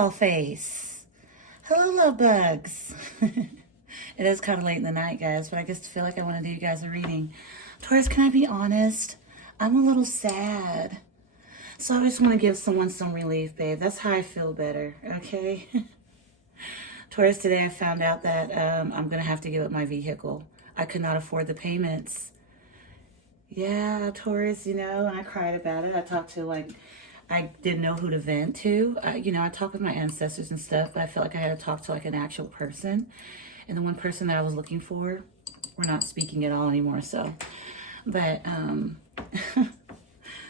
doll face. Hello, love bugs. It is kind of late in the night, guys, but I just feel like I want to do you guys a reading. Taurus, can I be honest? I'm a little sad. So I just want to give someone some relief, babe. That's how I feel better, okay? Taurus, today I found out that I'm going to have to give up my vehicle. I could not afford the payments. Yeah, Taurus, you know, and I cried about it. I talked to, I didn't know who to vent to. I talked with my ancestors and stuff, but I felt like I had to talk to, an actual person. And the one person that I was looking for, we're not speaking at all anymore, so. But,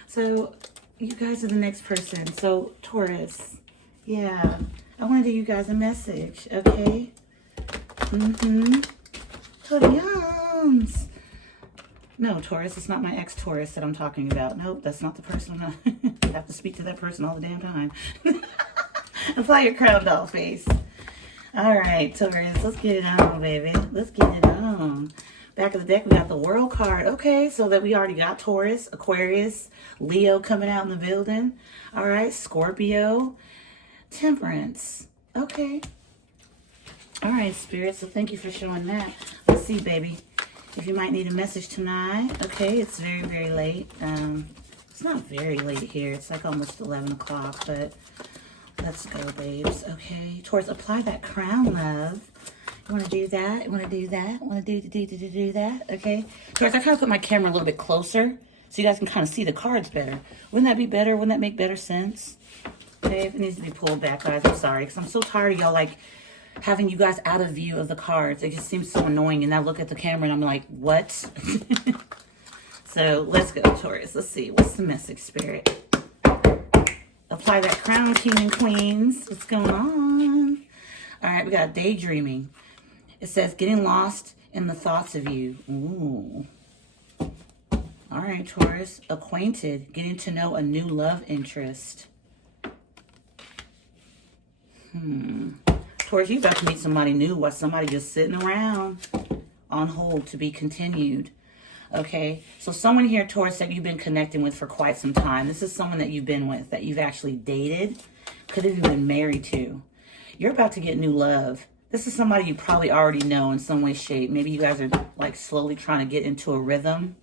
so, you guys are the next person. So, Taurus, yeah, I want to do you guys a message, okay? Taurus. No, Taurus, it's not my ex-Taurus that I'm talking about. Nope, that's not the person. I have to speak to that person all the damn time. Apply your crown doll face. All right, Taurus, let's get it on, baby. Let's get it on. Back of the deck, we got the World card. Okay, so that we already got Taurus, Aquarius, Leo coming out in the building. All right, Scorpio, Temperance. Okay. All right, Spirit, so thank you for showing that. Let's see, baby, if you might need a message tonight. Okay, it's very, very late. It's not very late here. It's like almost 11 o'clock, but let's go, babes. Okay, Taurus, apply that crown, love. You want to do that? You want to do that? Want to do that? Okay. Taurus, I kind of put my camera a little bit closer so you guys can kind of see the cards better. Wouldn't that be better? Wouldn't that make better sense? Okay, if it needs to be pulled back, guys, I'm sorry, because I'm so tired of y'all, having you guys out of view of the cards. It just seems so annoying, and I look at the camera and I'm like, what? So let's go, Taurus. Let's see. What's the message, Spirit? Apply that crown, King and Queens. What's going on? All right, we got daydreaming. It says getting lost in the thoughts of you. Ooh. All right, Taurus. Acquainted. Getting to know a new love interest. Taurus, you're about to meet somebody new while somebody just sitting around on hold to be continued. Okay, so someone here, Taurus, that you've been connecting with for quite some time. This is someone that you've been with, that you've actually dated, could have even been married to. You're about to get new love. This is somebody you probably already know in some way, shape. Maybe you guys are slowly trying to get into a rhythm.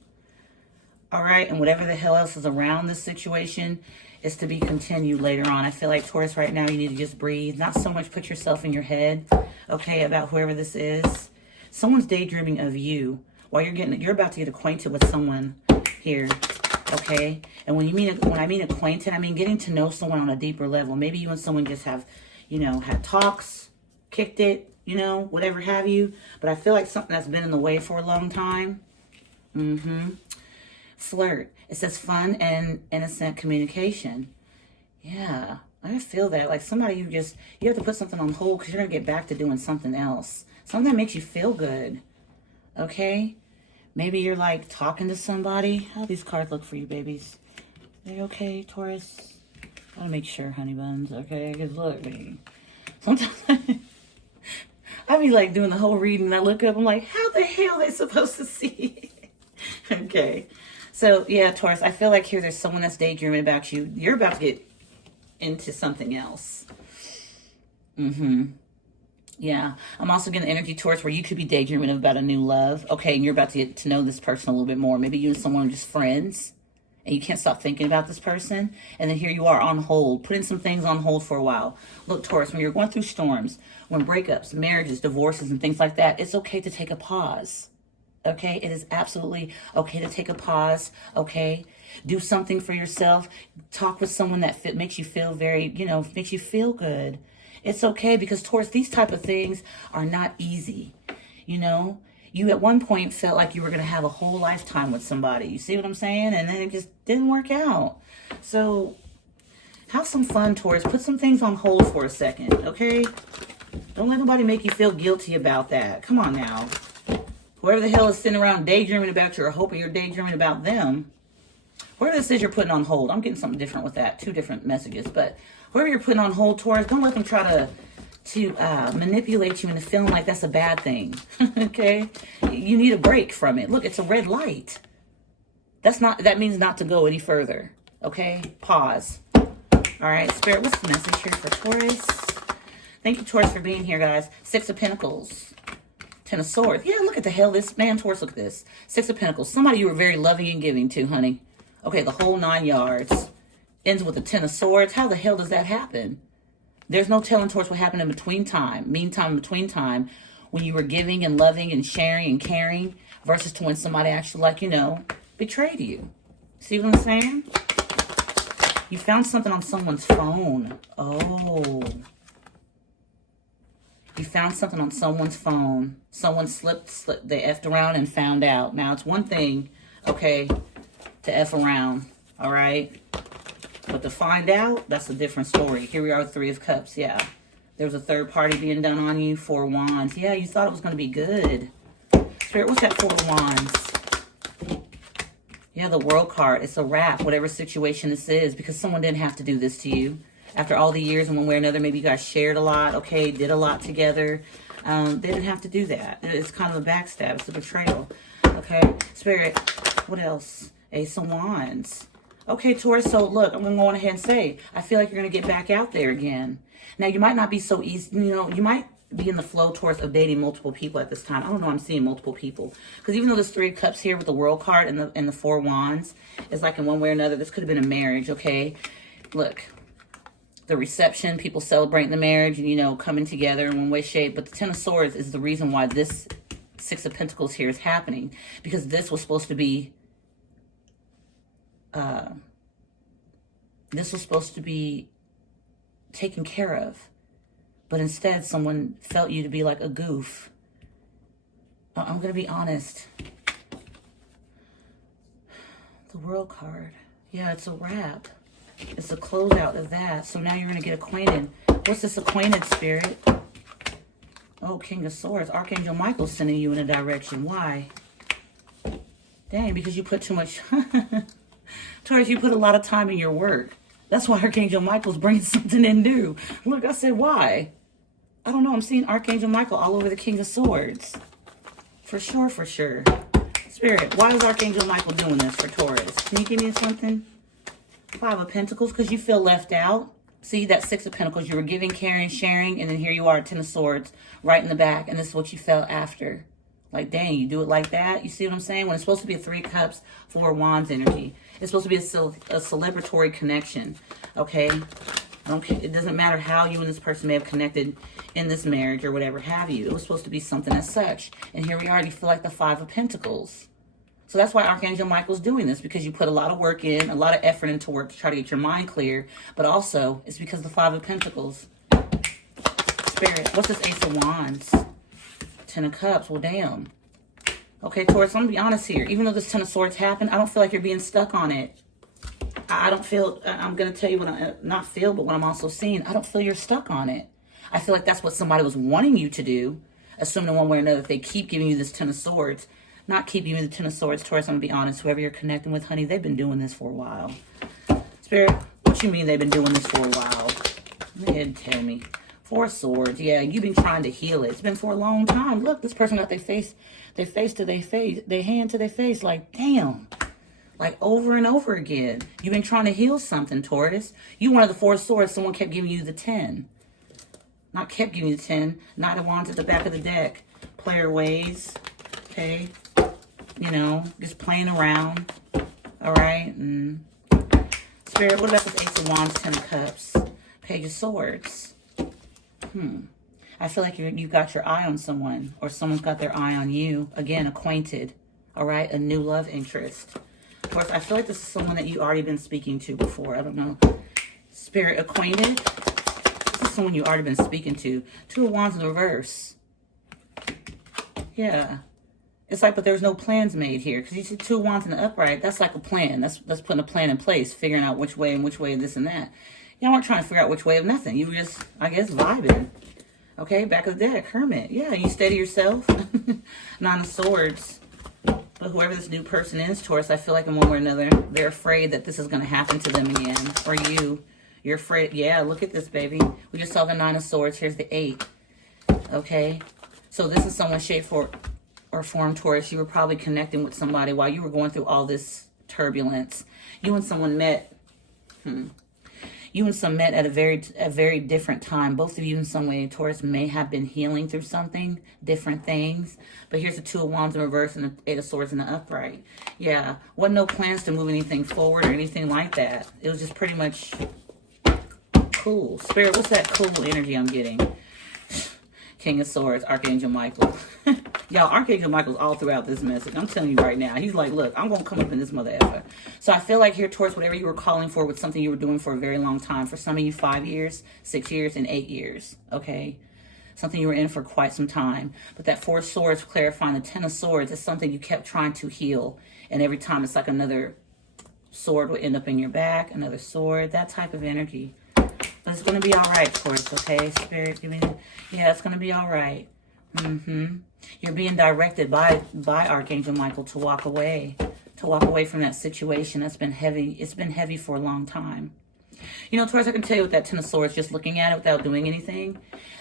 All right, and whatever the hell else is around this situation is to be continued later on. I feel like, Taurus, right now you need to just breathe. Not so much put yourself in your head, okay, about whoever this is. Someone's daydreaming of you while you're about to get acquainted with someone here, okay? And when I mean acquainted, I mean getting to know someone on a deeper level. Maybe you and someone just have, had talks, kicked it, whatever have you. But I feel like something that's been in the way for a long time. Flirt. It says fun and innocent communication. Yeah, I feel that. Like somebody you have to put something on hold because you're going to get back to doing something else. Something that makes you feel good. Okay? Maybe you're talking to somebody. How do these cards look for you, babies? Are you okay, Taurus? I want to make sure, honey buns, okay? Because look, baby. Sometimes I be doing the whole reading and I look up, I'm like, how the hell are they supposed to see it? Okay. So, yeah, Taurus, I feel like here there's someone that's daydreaming about you. You're about to get into something else. Yeah. I'm also getting energy, Taurus, where you could be daydreaming about a new love. Okay, and you're about to get to know this person a little bit more. Maybe you and someone are just friends, and you can't stop thinking about this person. And then here you are on hold, putting some things on hold for a while. Look, Taurus, when you're going through storms, when breakups, marriages, divorces, and things like that, it's okay to take a pause. Okay, it is absolutely okay to take a pause, okay? Do something for yourself. Talk with someone that makes you feel makes you feel good. It's okay because, Taurus, these type of things are not easy, You at one point felt like you were going to have a whole lifetime with somebody. You see what I'm saying? And then it just didn't work out. So have some fun, Taurus. Put some things on hold for a second, okay? Don't let nobody make you feel guilty about that. Come on now. Whoever the hell is sitting around daydreaming about you or hoping you're daydreaming about them, whoever this is you're putting on hold, I'm getting something different with that, two different messages, but whoever you're putting on hold, Taurus, don't let them try to manipulate you into feeling like that's a bad thing, okay? You need a break from it. Look, it's a red light. That means not to go any further, okay? Pause. All right, Spirit, what's the message here for Taurus? Thank you, Taurus, for being here, guys. Six of Pentacles. Ten of Swords. Yeah, look at the hell this man, Taurus, look at this. Six of Pentacles. Somebody you were very loving and giving to, honey. Okay, the whole 9 yards. Ends with the Ten of Swords. How the hell does that happen? There's no telling, Taurus, what happened in between time. Meantime, in between time, when you were giving and loving and sharing and caring versus to when somebody actually, like, you know, betrayed you. See what I'm saying? You found something on someone's phone. Oh. You found something on someone's phone. Someone slipped, they effed around and found out. Now, it's one thing, okay, to F around, all right? But to find out, that's a different story. Here we are with Three of Cups, yeah. There was a third party being done on you. Four of Wands. Yeah, you thought it was going to be good. Spirit, what's that Four of Wands? Yeah, the World card. It's a wrap, whatever situation this is, because someone didn't have to do this to you. After all the years, in one way or another, maybe you guys shared a lot, okay, did a lot together. They didn't have to do that. It's kind of a backstab. It's a betrayal, okay? Spirit, what else? Ace of Wands. Okay, Taurus, so look, I'm going to go on ahead and say, I feel like you're going to get back out there again. Now, you might not be so easy, you know, you might be in the flow, Taurus, of dating multiple people at this time. I don't know, I'm seeing multiple people. Because even though there's Three of Cups here with the World card and the Four of Wands, it's like in one way or another, this could have been a marriage, okay? Look, the reception, people celebrating the marriage and, you know, coming together in one way, shape. But the Ten of Swords is the reason why this Six of Pentacles here is happening. Because this was supposed to be, taken care of. But instead, someone felt you to be like a goof. I'm going to be honest. The World card. Yeah, it's a wrap. It's a closeout of that. So now you're going to get acquainted. What's this acquainted, Spirit? Oh, King of Swords. Archangel Michael's sending you in a direction. Why? Dang, because you put too much... Taurus, you put a lot of time in your work. That's why Archangel Michael's bringing something in new. Look, I said, why? I don't know. I'm seeing Archangel Michael all over the King of Swords. For sure, for sure. Spirit, why is Archangel Michael doing this for Taurus? Can you give me something? Five of Pentacles, because you feel left out. See, that Six of Pentacles, you were giving, caring, sharing, and then here you are, Ten of Swords, right in the back, and this is what you felt after. Like, dang, you do it like that? You see what I'm saying? When it's supposed to be a Three of Cups, Four of Wands energy. It's supposed to be a celebratory connection, okay? It doesn't matter how you and this person may have connected in this marriage or whatever have you. It was supposed to be something as such. And here we are, you feel like the Five of Pentacles. So that's why Archangel Michael's doing this, because you put a lot of work in, a lot of effort into work to try to get your mind clear. But also, it's because the Five of Pentacles. Spirit, what's this Ace of Wands? Ten of Cups, well, damn. Okay, Taurus, I'm going to be honest here. Even though this Ten of Swords happened, I don't feel like you're being stuck on it. I don't feel, I'm going to tell you what I, not feel, but what I'm also seeing, I don't feel you're stuck on it. I feel like that's what somebody was wanting you to do, assuming one way or another, if they keep giving you this Ten of Swords, not keep giving you the Ten of Swords, Taurus, I'm going to be honest, whoever you're connecting with, honey, they've been doing this for a while. Spirit, what you mean they've been doing this for a while? Go ahead and tell me. Four of Swords, yeah, you've been trying to heal it. It's been for a long time. Look, this person got their face to their face, their hand to their face, like, damn. Like, over and over again. You've been trying to heal something, Taurus. You wanted the Four of Swords, someone kept giving you the 10. Not kept giving you the 10. Knight of Wands at the back of the deck. Player ways, okay? You know, just playing around, all right? And Spirit, what about this Ace of Wands, Ten of Cups? Page of Swords. I feel like you got your eye on someone, or someone's got their eye on you. Again, acquainted, all right? A new love interest. Of course, I feel like this is someone that you've already been speaking to before. I don't know. Spirit, acquainted. This is someone you've already been speaking to. Two of Wands in the reverse. Yeah. It's like, but there's no plans made here. Because you see Two of Wands in the upright, that's like a plan. That's putting a plan in place, figuring out which way this and that. Y'all weren't trying to figure out which way of nothing. You were just, I guess, vibing. Okay, back of the deck, Hermit. Yeah, you steady yourself. Nine of Swords. But whoever this new person is, Taurus, I feel like in one way or another, they're afraid that this is going to happen to them again. Or you. You're afraid. Yeah, look at this, baby. We just saw the Nine of Swords. Here's the 8. Okay? So this is someone shaped or form, Taurus. You were probably connecting with somebody while you were going through all this turbulence. You and someone met. You You and some met at a very different time. Both of you in some way, Taurus, may have been healing through something, different things. But here's the Two of Wands in reverse and the Eight of Swords in the upright. Yeah, wasn't no plans to move anything forward or anything like that. It was just pretty much cool. Spirit, what's that cool energy I'm getting? King of Swords, Archangel Michael. Y'all, Archangel Michael's all throughout this message. I'm telling you right now. He's like, look, I'm going to come up in this mother effer. So I feel like here, Taurus, whatever you were calling for was something you were doing for a very long time. For some of you, 5 years, 6 years, and 8 years. Okay? Something you were in for quite some time. But that Four of Swords, clarifying the Ten of Swords, is something you kept trying to heal. And every time it's like another sword would end up in your back, another sword, that type of energy. But it's going to be all right, Taurus, okay? Spirit, give me... Yeah, it's going to be all right. You're being directed by Archangel Michael to walk away from that situation that's been heavy. It's been heavy for a long time. You know, Taurus, I can tell you with that Ten of Swords, just looking at it without doing anything,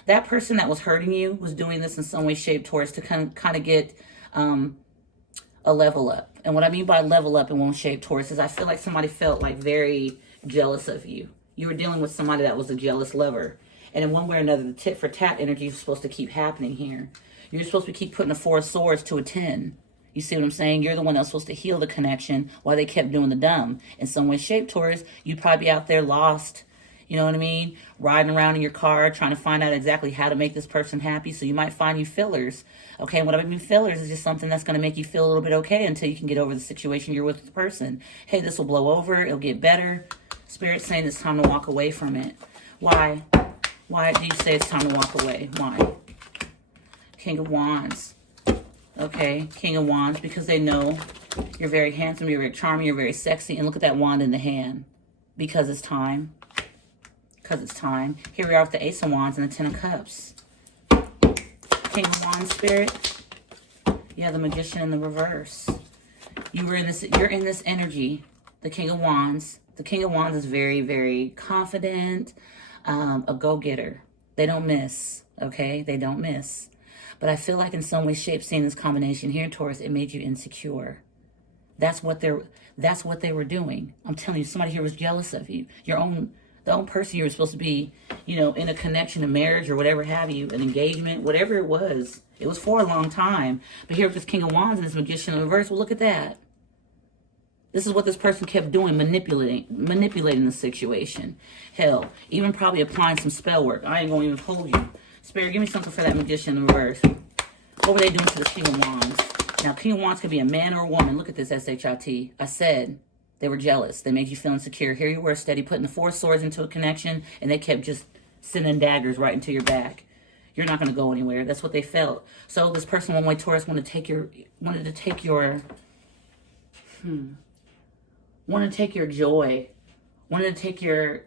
that person that was hurting you was doing this in some way, shape, Taurus, to kind of get a level up. And what I mean by level up in one shape, Taurus, is I feel like somebody felt like very jealous of you. You were dealing with somebody that was a jealous lover. And in one way or another, the tit for tat energy is supposed to keep happening here. You're supposed to keep putting a Four of Swords to a 10. You see what I'm saying? You're the one that's supposed to heal the connection while they kept doing the dumb. In some way, shape, Taurus, you'd probably be out there lost. You know what I mean? Riding around in your car, trying to find out exactly how to make this person happy. So you might find you fillers. Okay, and what I mean fillers is just something that's going to make you feel a little bit okay until you can get over the situation you're with the person. Hey, this will blow over. It'll get better. Spirit's saying it's time to walk away from it. Why? Why do you say it's time to walk away? Why? King of Wands. Okay, King of Wands, because they know you're very handsome, you're very charming, you're very sexy. And look at that wand in the hand. Because it's time. Because it's time. Here we are with the Ace of Wands and the Ten of Cups. King of Wands, Spirit. Yeah, the Magician in the reverse. You're in this energy. The King of Wands. The King of Wands is very, very confident. A go-getter. They don't miss, okay? They don't miss. But I feel like in some way, shape, seeing this combination here, Taurus, it made you insecure. That's what they were doing. I'm telling you, somebody here was jealous of you. The own person you were supposed to be, you know, in a connection, a marriage, or whatever have you, an engagement, whatever it was for a long time. But here with this King of Wands and this Magician in reverse, well, look at that. This is what this person kept doing, manipulating the situation. Hell, even probably applying some spell work. I ain't going to even hold you. Spirit, give me something for that Magician in reverse. What were they doing to the King of Wands? Now, King of Wands could be a man or a woman. Look at this, S-H-I-T. I said they were jealous. They made you feel insecure. Here you were, steady, putting the Four Swords into a connection, and they kept just sending daggers right into your back. You're not going to go anywhere. That's what they felt. So this person, one way, Taurus, wanted to take your joy, wanted to take your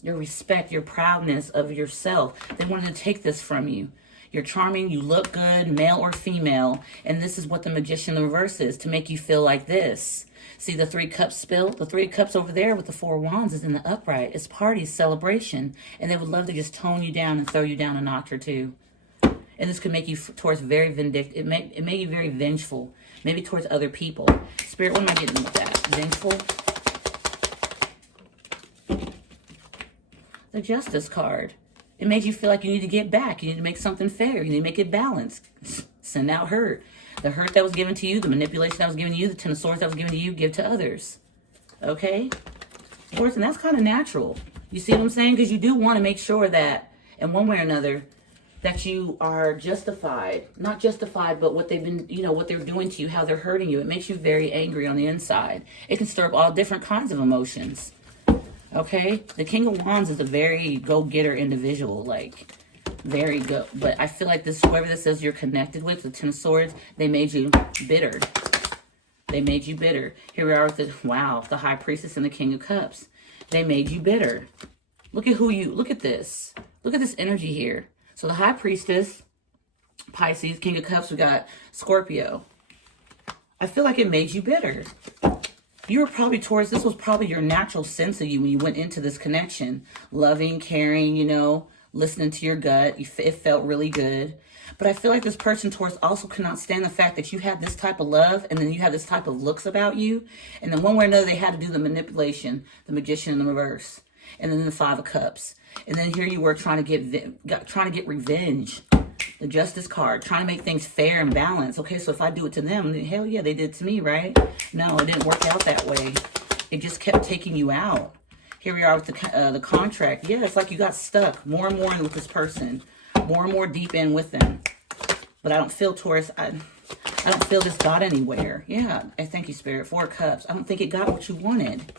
your respect, your proudness of yourself. They wanted to take this from you. You're charming, you look good, male or female, and this is what the Magician in reverse is, to make you feel like this. See the Three Cups spilled? The Three Cups over there with the Four of Wands is in the upright. It's party, celebration, and they would love to just tone you down and throw you down a notch or two. And this could make you, towards, very vindictive. It made you very vengeful, maybe towards other people. Spirit, what am I getting with that? Vengeful? The Justice card. It made you feel like you need to get back. You need to make something fair. You need to make it balanced. Send out hurt. The hurt that was given to you, the manipulation that was given to you, the Ten of Swords that was given to you, give to others. Okay? Of course, and that's kind of natural. You see what I'm saying? Because you do want to make sure that, in one way or another, that you are justified. Not justified, but what they've been, you know, what they're doing to you, how they're hurting you. It makes you very angry on the inside. It can stir up all different kinds of emotions. Okay? The King of Wands is a very go-getter individual, like, very go. But I feel like this, whoever this is you're connected with, the Ten of Swords, they made you bitter. They made you bitter. Here we are with the High Priestess and the King of Cups. They made you bitter. Look at look at this. Look at this energy here. So the High Priestess, Pisces, King of Cups, we got Scorpio. I feel like it made you bitter. You were probably towards, this was probably your natural sense of you when you went into this connection. Loving, caring, you know, listening to your gut. It felt really good. But I feel like this person, Taurus, also cannot stand the fact that you had this type of love and then you have this type of looks about you. And then one way or another, they had to do the manipulation, the Magician in the reverse. And then the Five of Cups. And then here you were trying to get revenge. The Justice card, trying to make things fair and balanced. Okay, so if I do it to them, then hell yeah, they did it to me, right? No, it didn't work out that way. It just kept taking you out. Here we are with the contract. Yeah, it's like you got stuck more and more in with this person. More and more deep in with them. But I don't feel, Taurus, I don't feel this got anywhere. Yeah, thank you, Spirit. Four of Cups. I don't think it got what you wanted.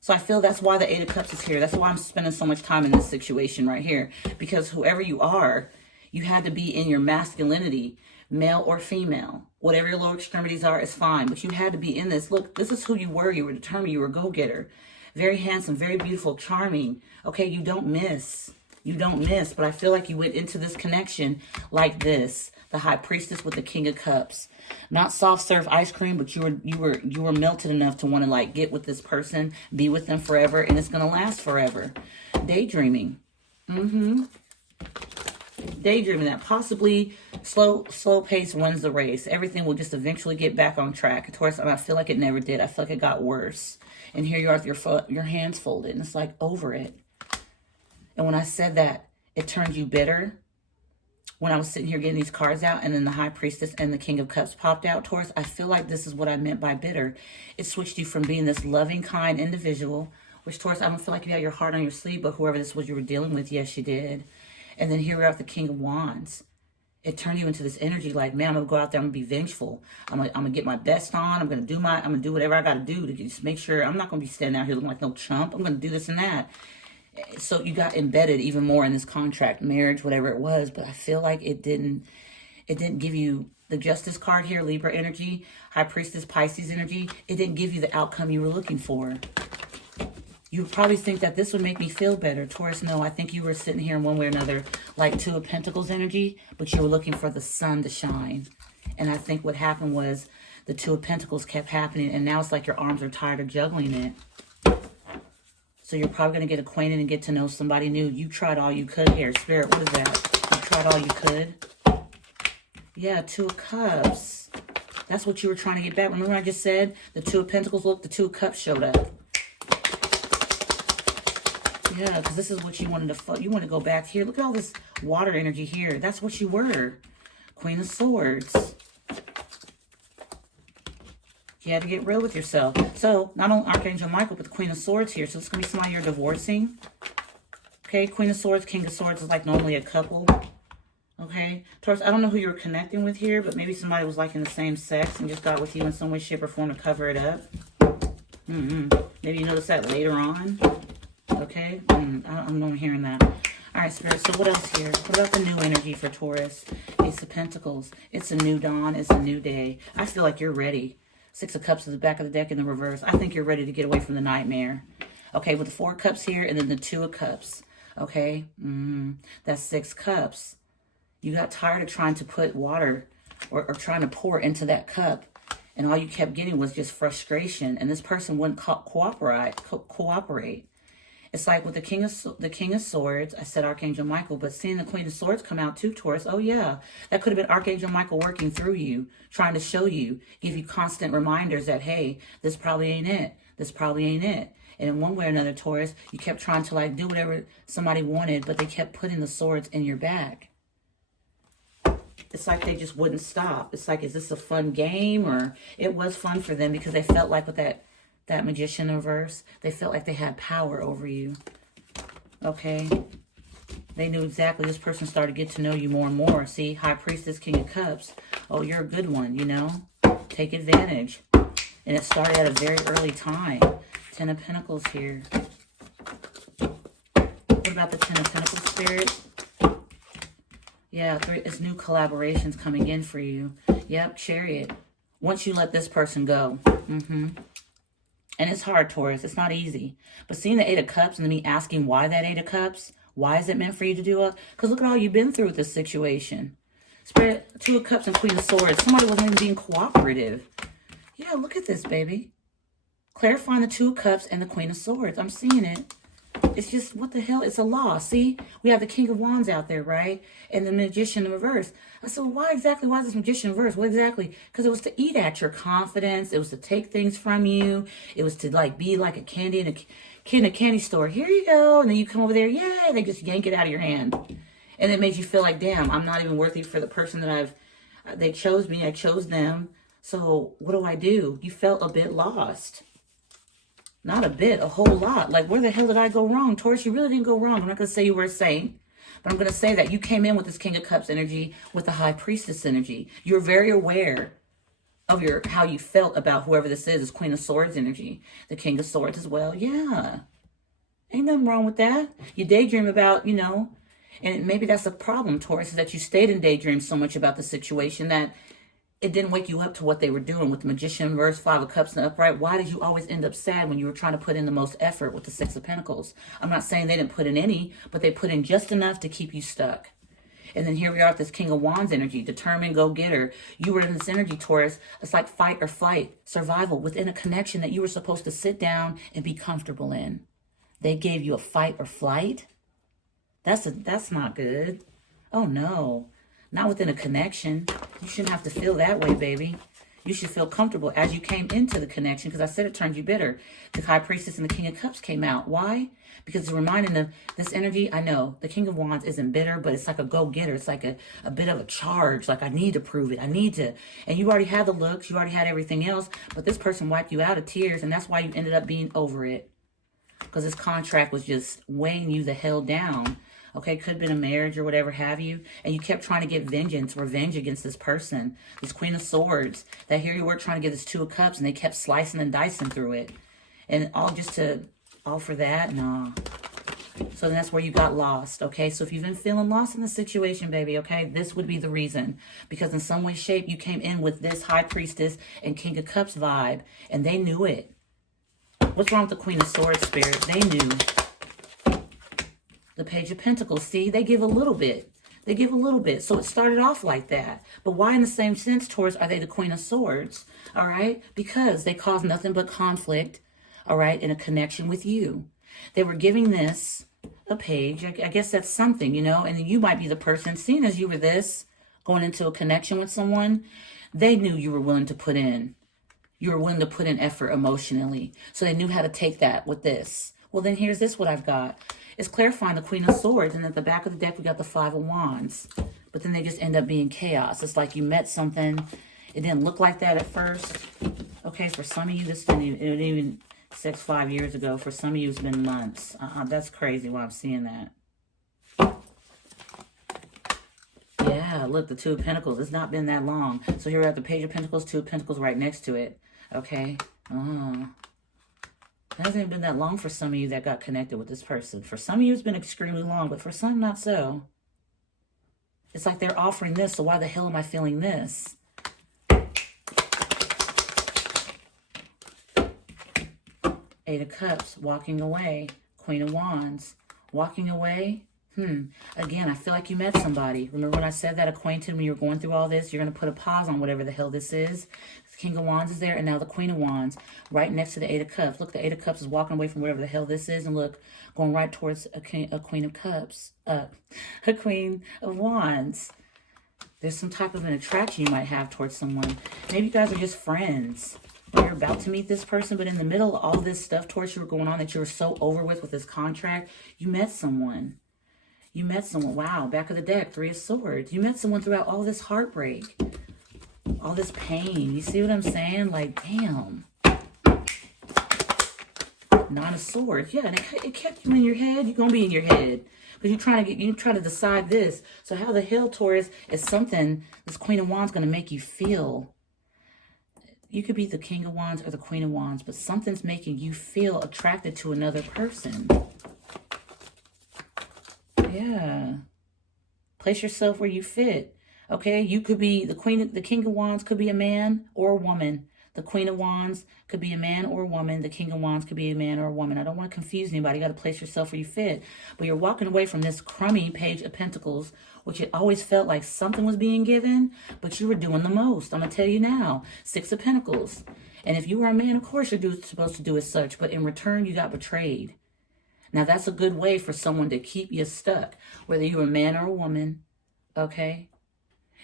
So I feel that's why the Eight of Cups is here. That's why I'm spending so much time in this situation right here. Because whoever you are, you had to be in your masculinity, male or female. Whatever your lower extremities are is fine. But you had to be in this. Look, this is who you were. You were determined. You were a go-getter. Very handsome, very beautiful, charming. Okay, you don't miss. You don't miss, but I feel like you went into this connection like this. The High Priestess with the King of Cups. Not soft serve ice cream, but you were melted enough to want to like get with this person, be with them forever, and it's gonna last forever. Daydreaming. Daydreaming that possibly slow pace wins the race. Everything will just eventually get back on track. Taurus, I feel like it never did. I feel like it got worse. And here you are with your hands folded, and it's like over it. And when I said that, it turned you bitter. When I was sitting here getting these cards out and then the High Priestess and the King of Cups popped out, Taurus, I feel like this is what I meant by bitter. It switched you from being this loving, kind individual, which, Taurus, I don't feel like you had your heart on your sleeve, but whoever this was you were dealing with, yes, you did. And then here we are with the King of Wands. It turned you into this energy like, man, I'm going to go out there, I'm going to be vengeful. I'm going to get my best on. I'm going to do whatever I got to do to just make sure I'm not going to be standing out here looking like no chump. I'm going to do this and that. So you got embedded even more in this contract, marriage, whatever it was. But I feel like it didn't give you the Justice card here, Libra energy, High Priestess, Pisces energy. It didn't give you the outcome you were looking for. You would probably think that this would make me feel better. Taurus, no, I think you were sitting here in one way or another like Two of Pentacles energy, but you were looking for the sun to shine. And I think what happened was the Two of Pentacles kept happening, and now it's like your arms are tired of juggling it. So you're probably going to get acquainted and get to know somebody new. You tried all you could here. Spirit, what is that? You tried all you could? Yeah, Two of Cups. That's what you were trying to get back. Remember I just said the Two of Pentacles? Look, the Two of Cups showed up. Yeah, because this is what you wanted to... You want to go back here. Look at all this water energy here. That's what you were. Queen of Swords. You had to get real with yourself. So, not only Archangel Michael, but the Queen of Swords here. So, it's going to be somebody you're divorcing. Okay, Queen of Swords, King of Swords is like normally a couple. Okay, Taurus, I don't know who you were connecting with here, but maybe somebody was like in the same sex and just got with you in some way, shape, or form to cover it up. Maybe you notice that later on. Okay, I'm not hearing that. All right, Spirit, so what else here? What about the new energy for Taurus? Ace of Pentacles. It's a new dawn. It's a new day. I feel like you're ready. Six of Cups at the back of the deck in the reverse. I think you're ready to get away from the nightmare. Okay, with the Four of Cups here and then the Two of Cups. Okay, that's Six Cups. You got tired of trying to put water or trying to pour into that cup. And all you kept getting was just frustration. And this person wouldn't cooperate. It's like with the King of Swords, I said Archangel Michael, but seeing the Queen of Swords come out too, Taurus, oh yeah, that could have been Archangel Michael working through you, trying to show you, give you constant reminders that, hey, this probably ain't it. This probably ain't it. And in one way or another, Taurus, you kept trying to like do whatever somebody wanted, but they kept putting the swords in your back. It's like they just wouldn't stop. It's like, is this a fun game? Or it was fun for them because they felt like with that Magician reverse, they felt like they had power over you. Okay? They knew exactly. This person started to get to know you more and more. See? High Priestess, King of Cups. Oh, you're a good one, you know? Take advantage. And it started at a very early time. Ten of Pentacles here. What about the Ten of Pentacles, Spirit? Yeah, it's new collaborations coming in for you. Yep, Chariot. Once you let this person go. And it's hard, Taurus. It's not easy. But seeing the Eight of Cups and then me asking why that Eight of Cups, why is it meant for you to do it? Because look at all you've been through with this situation. Spirit, Two of Cups and Queen of Swords. Somebody wasn't even being cooperative. Yeah, look at this, baby. Clarifying the Two of Cups and the Queen of Swords. I'm seeing it. It's just, what the hell? It's a loss. See, we have the King of Wands out there, right? And the Magician in reverse. I said, well, why exactly? Why is this Magician in reverse? What exactly? Because it was to eat at your confidence. It was to take things from you. It was to like be like a candy in a kid in a candy store. Here you go. And then you come over there. Yay. They just yank it out of your hand. And it made you feel like, damn, I'm not even worthy for the person that they chose me. I chose them. So what do? You felt a bit lost. Not a bit, a whole lot. Like, where the hell did I go wrong? Taurus, you really didn't go wrong. I'm not going to say you were a saint, but I'm going to say that you came in with this King of Cups energy, with the High Priestess energy. You're very aware of how you felt about whoever this is Queen of Swords energy. The King of Swords as well. Yeah. Ain't nothing wrong with that. You daydream about, and maybe that's a problem, Taurus, is that you stayed in daydream so much about the situation that it didn't wake you up to what they were doing with the Magician in reverse, 5 of Cups and the upright. Why did you always end up sad when you were trying to put in the most effort with the 6 of Pentacles? I'm not saying they didn't put in any, but they put in just enough to keep you stuck. And then here we are with this King of Wands energy, determined, go-getter. You were in this energy, Taurus. It's like fight or flight, survival within a connection that you were supposed to sit down and be comfortable in. They gave you a fight or flight. That's not good. Oh, no. Not within a connection. You shouldn't have to feel that way, baby. You should feel comfortable as you came into the connection, because I said it turned you bitter. The High Priestess and the King of Cups came out. Why? Because it's reminding of this energy. I know the King of Wands isn't bitter, but it's like a go-getter. It's like a bit of a charge. Like, I need to prove it. I need to. And you already had the looks. You already had everything else. But this person wiped you out of tears, and that's why you ended up being over it. Because this contract was just weighing you the hell down. Okay, could have been a marriage or whatever have you. And you kept trying to get revenge against this person. This Queen of Swords. That here you were trying to get this 2 of Cups, and they kept slicing and dicing through it. And all for that? Nah. So that's where you got lost, okay? So if you've been feeling lost in the situation, baby, okay, this would be the reason. Because in some way, shape, you came in with this High Priestess and King of Cups vibe, and they knew it. What's wrong with the Queen of Swords, Spirit? They knew. The Page of Pentacles, see, they give a little bit. They give a little bit. So it started off like that. But why in the same sense, Taurus, are they the Queen of Swords? All right? Because they cause nothing but conflict, all right, in a connection with you. They were giving this a page. I guess that's something, and you might be the person, seeing as you were this, going into a connection with someone, they knew you were willing to put in. You were willing to put in effort emotionally. So they knew how to take that with this. Well, then here's this, what I've got. It's clarifying the Queen of Swords, and at the back of the deck, we got the 5 of Wands. But then they just end up being chaos. It's like you met something. It didn't look like that at first. Okay, for some of you, it didn't even 5 years ago. For some of you, it's been months. That's crazy why I'm seeing that. Yeah, look, the 2 of Pentacles. It's not been that long. So here we have the Page of Pentacles, 2 of Pentacles right next to it. Okay. It hasn't even been that long for some of you that got connected with this person. For some of you, it's been extremely long, but for some, not so. It's like they're offering this, so why the hell am I feeling this? 8 of Cups, walking away. Queen of Wands, walking away. Again, I feel like you met somebody. Remember when I said that acquainted, when you were going through all this, you're going to put a pause on whatever the hell this is. The King of Wands is there, and now the Queen of Wands right next to the 8 of Cups. Look, the 8 of Cups is walking away from whatever the hell this is, and look, going right towards a Queen of Cups, a Queen of Wands. There's some type of an attraction you might have towards someone. Maybe you guys are just friends. You're about to meet this person, but in the middle of all this stuff towards you were going on that you were so over with this contract, you met someone. You met someone. Wow, back of the deck, 3 of Swords. You met someone throughout all this heartbreak, all this pain. You see what I'm saying? Like, damn. 9 of Swords. Yeah, it kept you in your head. You're gonna be in your head because you're trying to decide this. So how the hell, Taurus, is something this Queen of Wands gonna make you feel? You could be the King of Wands or the Queen of Wands, but something's making you feel attracted to another person. Yeah. Place yourself where you fit. Okay, you could be the King of Wands could be a man or a woman. The Queen of Wands could be a man or a woman. The King of Wands could be a man or a woman. I don't want to confuse anybody. You got to place yourself where you fit. But you're walking away from this crummy Page of Pentacles, which it always felt like something was being given, but you were doing the most. I'm going to tell you now. 6 of Pentacles. And if you were a man, of course you're supposed to do as such. But in return, you got betrayed. Now, that's a good way for someone to keep you stuck, whether you're a man or a woman, okay?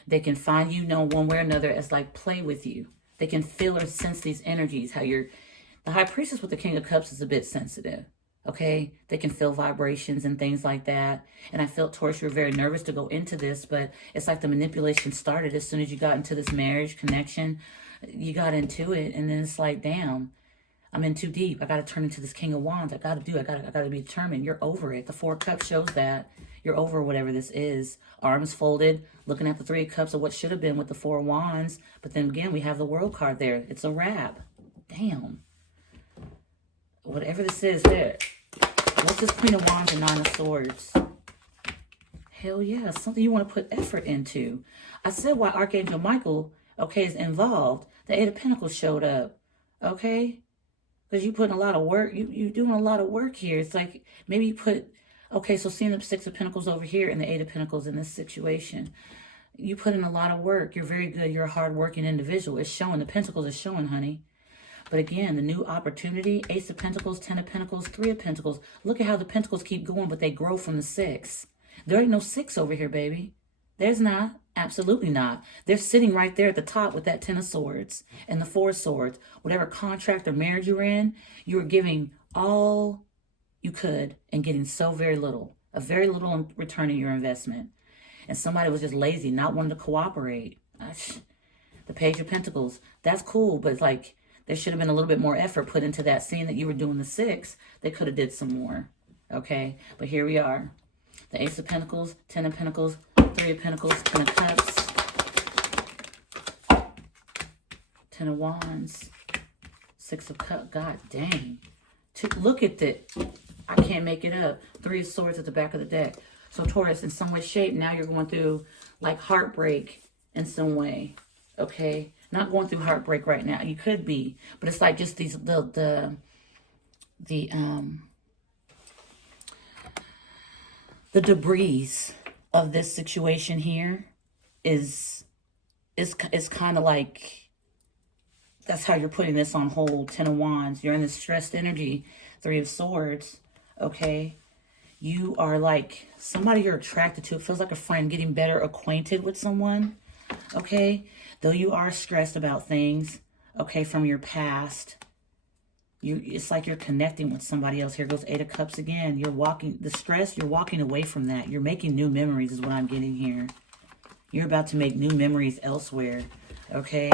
They can find you, know, one way or another as like play with you. They can feel or sense these energies, how you're... The High Priestess with the King of Cups is a bit sensitive, okay? They can feel vibrations and things like that. And I felt, Taurus, you were very nervous to go into this, but it's like the manipulation started as soon as you got into this marriage connection. You got into it, and then it's like, damn, I'm in too deep. I got to turn into this King of Wands. I got to be determined. You're over it. The Four of Cups shows that. You're over whatever this is. Arms folded, looking at the Three of Cups of what should have been with the Four of Wands. But then again, we have the World card there. It's a wrap. Damn. Whatever this is there. What's this Queen of Wands and Nine of Swords? Hell yeah. Something you want to put effort into. I said why Archangel Michael, okay, is involved. The Eight of Pentacles showed up. Okay? Because you putting a lot of work. You doing a lot of work here. It's like maybe you put... Okay, so seeing the Six of Pentacles over here and the Eight of Pentacles in this situation. You put in a lot of work. You're very good. You're a hardworking individual. It's showing. The Pentacles is showing, honey. But again, the new opportunity, Ace of Pentacles, Ten of Pentacles, Three of Pentacles. Look at how the Pentacles keep going, but they grow from the Six. There ain't no Six over here, baby. There's not. Absolutely not. They're sitting right there at the top with that Ten of Swords and the Four of Swords. Whatever contract or marriage you're in, you're giving all you could and getting so very little. A very little in return of your investment. And somebody was just lazy, not wanting to cooperate. The Page of Pentacles. That's cool, but it's like there should have been a little bit more effort put into that. Seeing that you were doing the Six, they could have did some more. Okay? But here we are. The Ace of Pentacles, Ten of Pentacles, Three of Pentacles, Ten of Cups, Ten of Wands, Six of Cups. God dang. Look at that. I can't make it up. Three of Swords at the back of the deck. So Taurus, in some way, shape, now you're going through like heartbreak in some way. Okay? Not going through heartbreak right now. You could be. But it's like just these, the debris of this situation here is kind of like, that's how you're putting this on hold. Ten of Wands. You're in this stressed energy. Three of Swords. Okay? You are like somebody you're attracted to. It feels like a friend, getting better acquainted with someone. Okay? Though you are stressed about things, okay, from your past, it's like you're connecting with somebody else. Here goes Eight of Cups again. You're walking, the stress, you're walking away from that. You're making new memories is what I'm getting here. You're about to make new memories elsewhere, okay?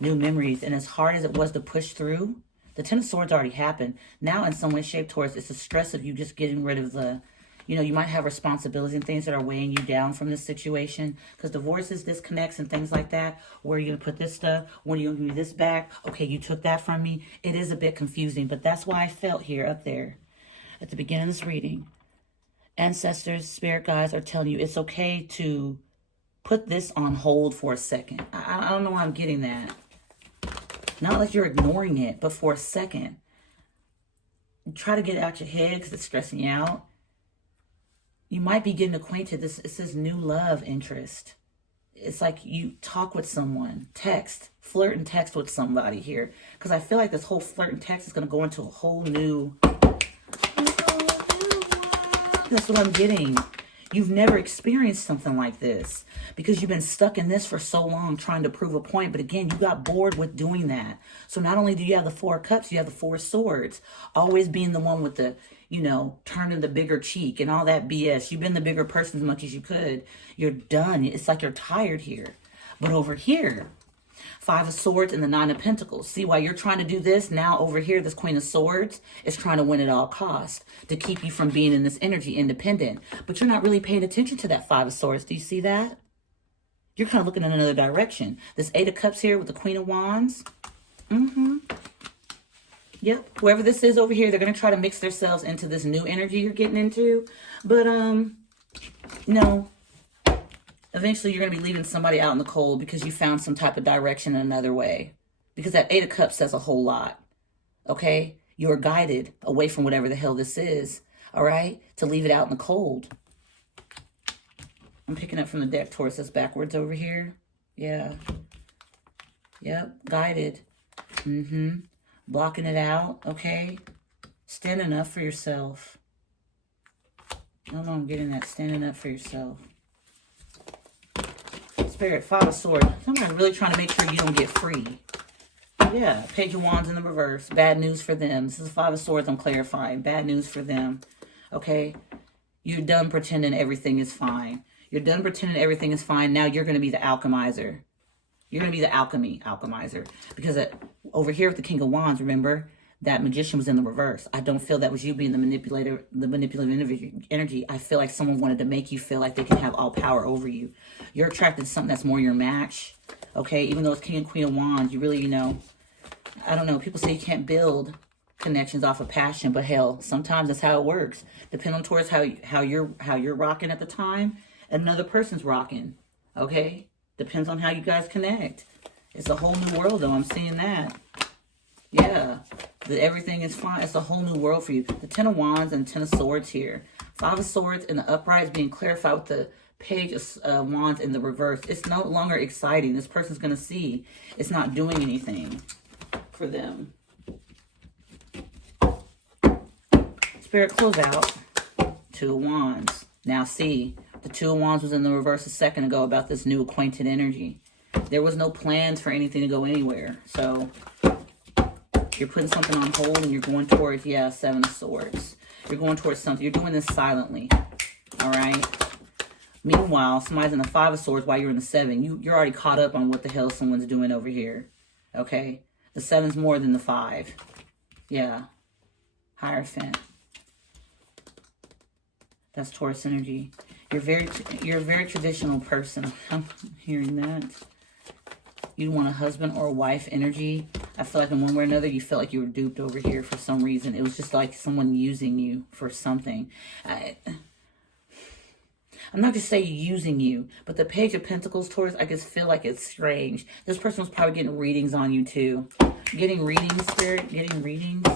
New memories. And as hard as it was to push through, the Ten of Swords already happened. Now, in some way, shape, Taurus, it's the stress of you just getting rid of the... You know, you might have responsibilities and things that are weighing you down from this situation. Because divorces, disconnects, and things like that. Where are you going to put this stuff? When are you going to give me this back? Okay, you took that from me. It is a bit confusing. But that's why I felt here up there at the beginning of this reading. Ancestors, spirit guides are telling you it's okay to put this on hold for a second. I don't know why I'm getting that. Not like you're ignoring it, but for a second. Try to get it out your head because it's stressing you out. You might be getting acquainted. It says new love interest. It's like you talk with someone, text, flirt and text with somebody here. Because I feel like this whole flirt and text is going to go into a whole new... That's what I'm getting. You've never experienced something like this because you've been stuck in this for so long trying to prove a point. But again, you got bored with doing that. So not only do you have the Four of Cups, you have the Four of Swords. Always being the one with the, you know, turning the bigger cheek and all that BS. You've been the bigger person as much as you could. You're done. It's like you're tired here. But over here, Five of Swords and the Nine of Pentacles. See, while you're trying to do this, now over here, this Queen of Swords is trying to win at all costs to keep you from being in this energy independent. But you're not really paying attention to that Five of Swords. Do you see that? You're kind of looking in another direction. This Eight of Cups here with the Queen of Wands. Yep. Whoever this is over here, they're going to try to mix themselves into this new energy you're getting into. But, no. Eventually, you're going to be leaving somebody out in the cold because you found some type of direction in another way. Because that Eight of Cups says a whole lot. Okay? You're guided away from whatever the hell this is. All right? To leave it out in the cold. I'm picking up from the deck. Taurus is backwards over here. Yeah. Yep. Guided. Blocking it out. Okay? Standing up for yourself. I don't know, I'm getting that. Standing up for yourself. Spirit, Five of Swords. Somebody's really trying to make sure you don't get free. Yeah, Page of Wands in the reverse. Bad news for them. This is Five of Swords I'm clarifying. Bad news for them. Okay? You're done pretending everything is fine. You're done pretending everything is fine. Now you're going to be the alchemizer. You're going to be the alchemizer. Because over here with the King of Wands, remember, that magician was in the reverse. I don't feel that was you being the manipulative energy. I feel like someone wanted to make you feel like they can have all power over you. You're attracted to something that's more your match. Okay? Even though it's King and Queen of Wands, you really, you know, I don't know. People say you can't build connections off of passion, but hell, sometimes that's how it works. Depending on towards how you're rocking at the time, another person's rocking. Okay? Depends on how you guys connect. It's a whole new world, though. I'm seeing that. Yeah. That everything is fine. It's a whole new world for you. The Ten of Wands and Ten of Swords here. Five of Swords in the upright is being clarified with the Page of Wands in the reverse. It's no longer exciting. This person's going to see it's not doing anything for them. Spirit, close out. Two of Wands. Now see, the Two of Wands was in the reverse a second ago about this new acquainted energy. There was no plans for anything to go anywhere. So you're putting something on hold and you're going towards, yeah, Seven of Swords. You're going towards something. You're doing this silently. All right? Meanwhile, somebody's in the Five of Swords while you're in the Seven. You're already caught up on what the hell someone's doing over here. Okay? The Seven's more than the Five. Yeah. Hierophant. That's Taurus energy. You're a very traditional person. I'm hearing that. You want a husband or a wife energy. I feel like in one way or another, you felt like you were duped over here for some reason. It was just like someone using you for something. I'm not just saying using you, but the Page of Pentacles, Taurus, I just feel like it's strange. This person was probably getting readings on you too. Getting readings, Spirit, getting readings.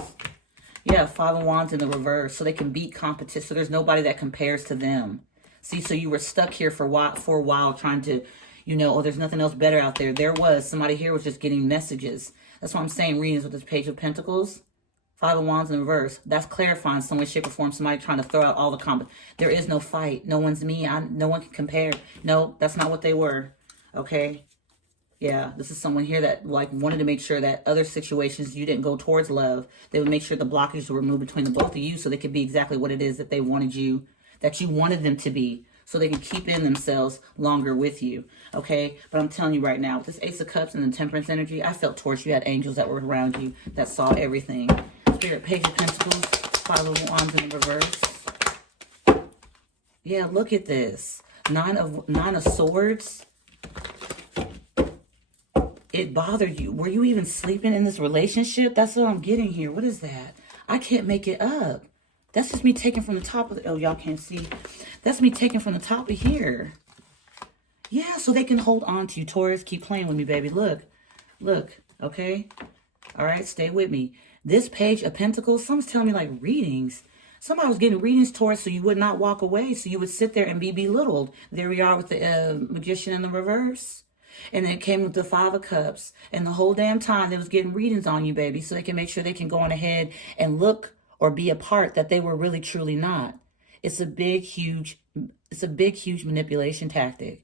Yeah, Five of Wands in the reverse, so they can beat competition. So there's nobody that compares to them. See, so you were stuck here for a while trying to, you know, oh, there's nothing else better out there. There was. Somebody here was just getting messages. That's why I'm saying readings with this Page of Pentacles. Five of Wands in reverse. That's clarifying some way, shape, or form. Somebody trying to throw out all the There is no fight. No one's me. No one can compare. No, that's not what they were. Okay? Yeah, this is someone here that like wanted to make sure that other situations you didn't go towards love. They would make sure the blockages were removed between the both of you so they could be exactly what it is that they wanted you, that you wanted them to be. So they can keep in themselves longer with you. Okay? But I'm telling you right now, with this Ace of Cups and the Temperance energy, I felt towards you had angels that were around you that saw everything. Spirit, Page of Pentacles, Five of Wands in the reverse. Yeah, look at this. Nine of Swords. It bothered you. Were you even sleeping in this relationship? That's what I'm getting here. What is that? I can't make it up. That's just me taking from the top of the... Oh, y'all can't see. That's me taking from the top of here. Yeah, so they can hold on to you. Taurus, keep playing with me, baby. Look. Look. Okay? All right, stay with me. This Page of Pentacles, someone's telling me like readings. Somebody was getting readings, Taurus, so you would not walk away. So you would sit there and be belittled. There we are with the Magician in the reverse. And then it came with the Five of Cups. And the whole damn time they was getting readings on you, baby. So they can make sure they can go on ahead and look or be a part that they were really truly not. It's a big, huge manipulation tactic.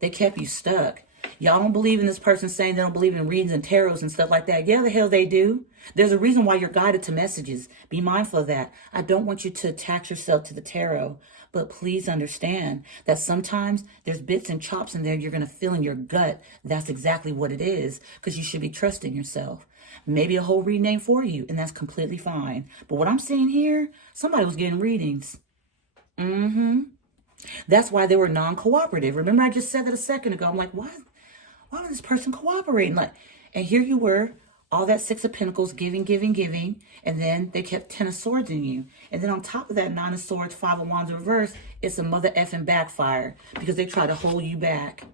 They kept you stuck. Y'all don't believe in this person saying they don't believe in readings and tarots and stuff like that. Yeah, the hell they do. There's a reason why you're guided to messages. Be mindful of that. I don't want you to attach yourself to the tarot. But please understand that sometimes there's bits and chops in there you're going to feel in your gut. That's exactly what it is. Because you should be trusting yourself. Maybe a whole reading ain't for you. And that's completely fine. But what I'm seeing here, somebody was getting readings. That's why they were non-cooperative. Remember I just said that a second ago. I'm like, why was this person cooperating? Like, and here you were, all that Six of Pentacles, giving. And then they kept Ten of Swords in you. And then on top of that, Nine of Swords, Five of Wands in reverse, it's a mother effing backfire. Because they try to hold you back.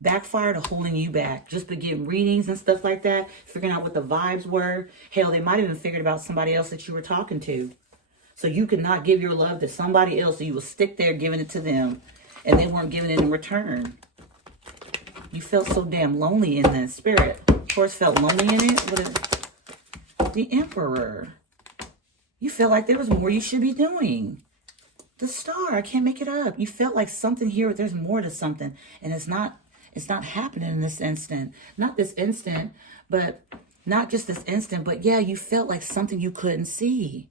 Backfire to holding you back. Just by getting readings and stuff like that. Figuring out what the vibes were. Hell, they might have even figured about somebody else that you were talking to. So you could not give your love to somebody else. So you will stick there giving it to them. And they weren't giving it in return. You felt so damn lonely in that spirit. Of course, felt lonely in it. What is the Emperor? You felt like there was more you should be doing. The Star. I can't make it up. You felt like something here. There's more to something. And it's not happening in this instant. Not this instant, but not just this instant. But yeah, you felt like something you couldn't see.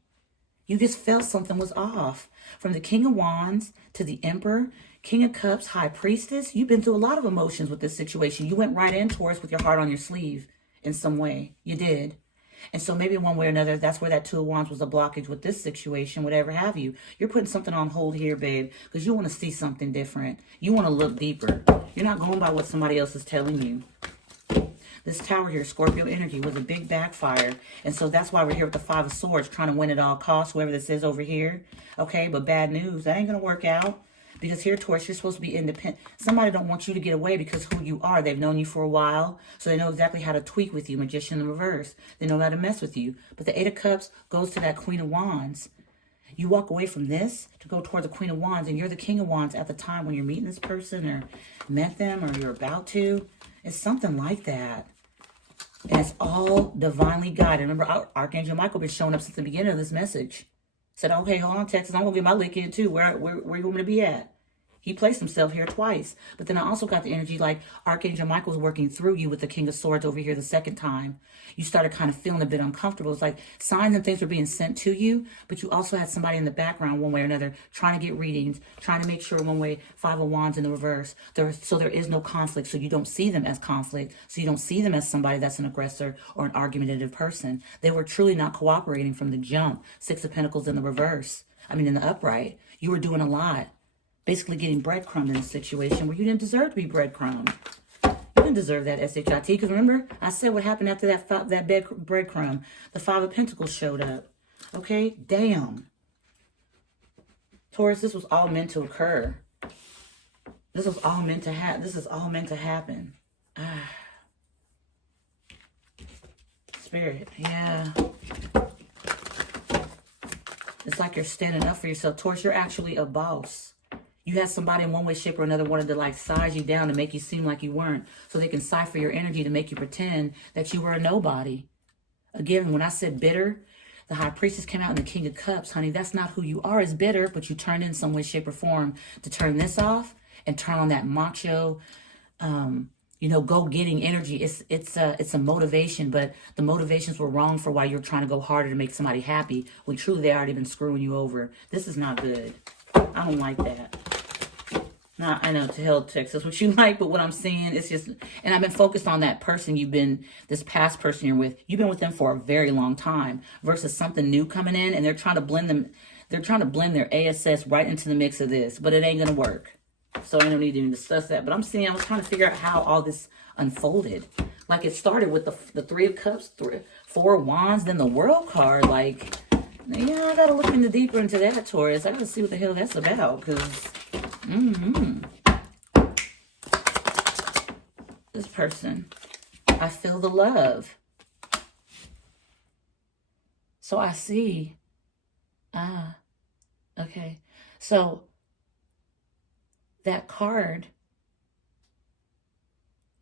You just felt something was off. From the King of Wands to the Emperor, King of Cups, High Priestess. You've been through a lot of emotions with this situation. You went right into us with your heart on your sleeve in some way. You did. And so maybe one way or another, that's where that Two of Wands was a blockage with this situation, whatever have you. You're putting something on hold here, babe, because you want to see something different. You want to look deeper. You're not going by what somebody else is telling you. This Tower here, Scorpio energy, was a big backfire. And so that's why we're here with the Five of Swords, trying to win at all costs, whoever this is over here. Okay, but bad news. That ain't going to work out. Because here, Taurus, you're supposed to be independent. Somebody don't want you to get away because who you are. They've known you for a while, so they know exactly how to tweak with you. Magician in reverse. They know how to mess with you. But the Eight of Cups goes to that Queen of Wands. You walk away from this to go toward the Queen of Wands, and you're the King of Wands at the time when you're meeting this person or met them or you're about to. It's something like that. And it's all divinely guided. Remember, Archangel Michael been showing up since the beginning of this message. Said, okay, hold on, Texas, I'm going to get my lick in too. Where you want me to be at? He placed himself here twice. But then I also got the energy like Archangel Michael's working through you with the King of Swords over here the second time. You started kind of feeling a bit uncomfortable. It's like signs and things were being sent to you, but you also had somebody in the background one way or another trying to get readings, trying to make sure one way, Five of Wands in the reverse. So there is no conflict, so you don't see them as conflict. So you don't see them as somebody that's an aggressor or an argumentative person. They were truly not cooperating from the jump. Six of Pentacles in the reverse. I mean, in the upright. You were doing a lot. Basically getting breadcrumbed in a situation where you didn't deserve to be breadcrumbed. You didn't deserve that SHIT. Because remember, I said what happened after that breadcrumb. The Five of Pentacles showed up. Okay? Damn. Taurus, this was all meant to occur. This was all meant to happen. This is all meant to happen. Spirit. Yeah. It's like you're standing up for yourself. Taurus, you're actually a boss. You had somebody in one way, shape, or another wanted to like size you down to make you seem like you weren't, so they can cipher your energy to make you pretend that you were a nobody. Again, when I said bitter, the High Priestess came out in the King of Cups, honey. That's not who you are as bitter, but you turned in some way, shape, or form to turn this off and turn on that macho, go-getting energy. It's a motivation, but the motivations were wrong for why you're trying to go harder to make somebody happy when truly they already been screwing you over. This is not good. I don't like that. Now, I know, to hell, Texas, what you like, but what I'm saying is just, and I've been focused on that person this past person you're with, you've been with them for a very long time versus something new coming in, and they're trying to blend their ASS right into the mix of this, but it ain't going to work. So I don't need to even discuss that, but I was trying to figure out how all this unfolded. Like it started with the Three of Cups, Four of Wands, then the World card, like, yeah, I got to look deeper into that, Taurus. I got to see what the hell that's about, because... This person, I feel the love. So I see. Okay. So that card,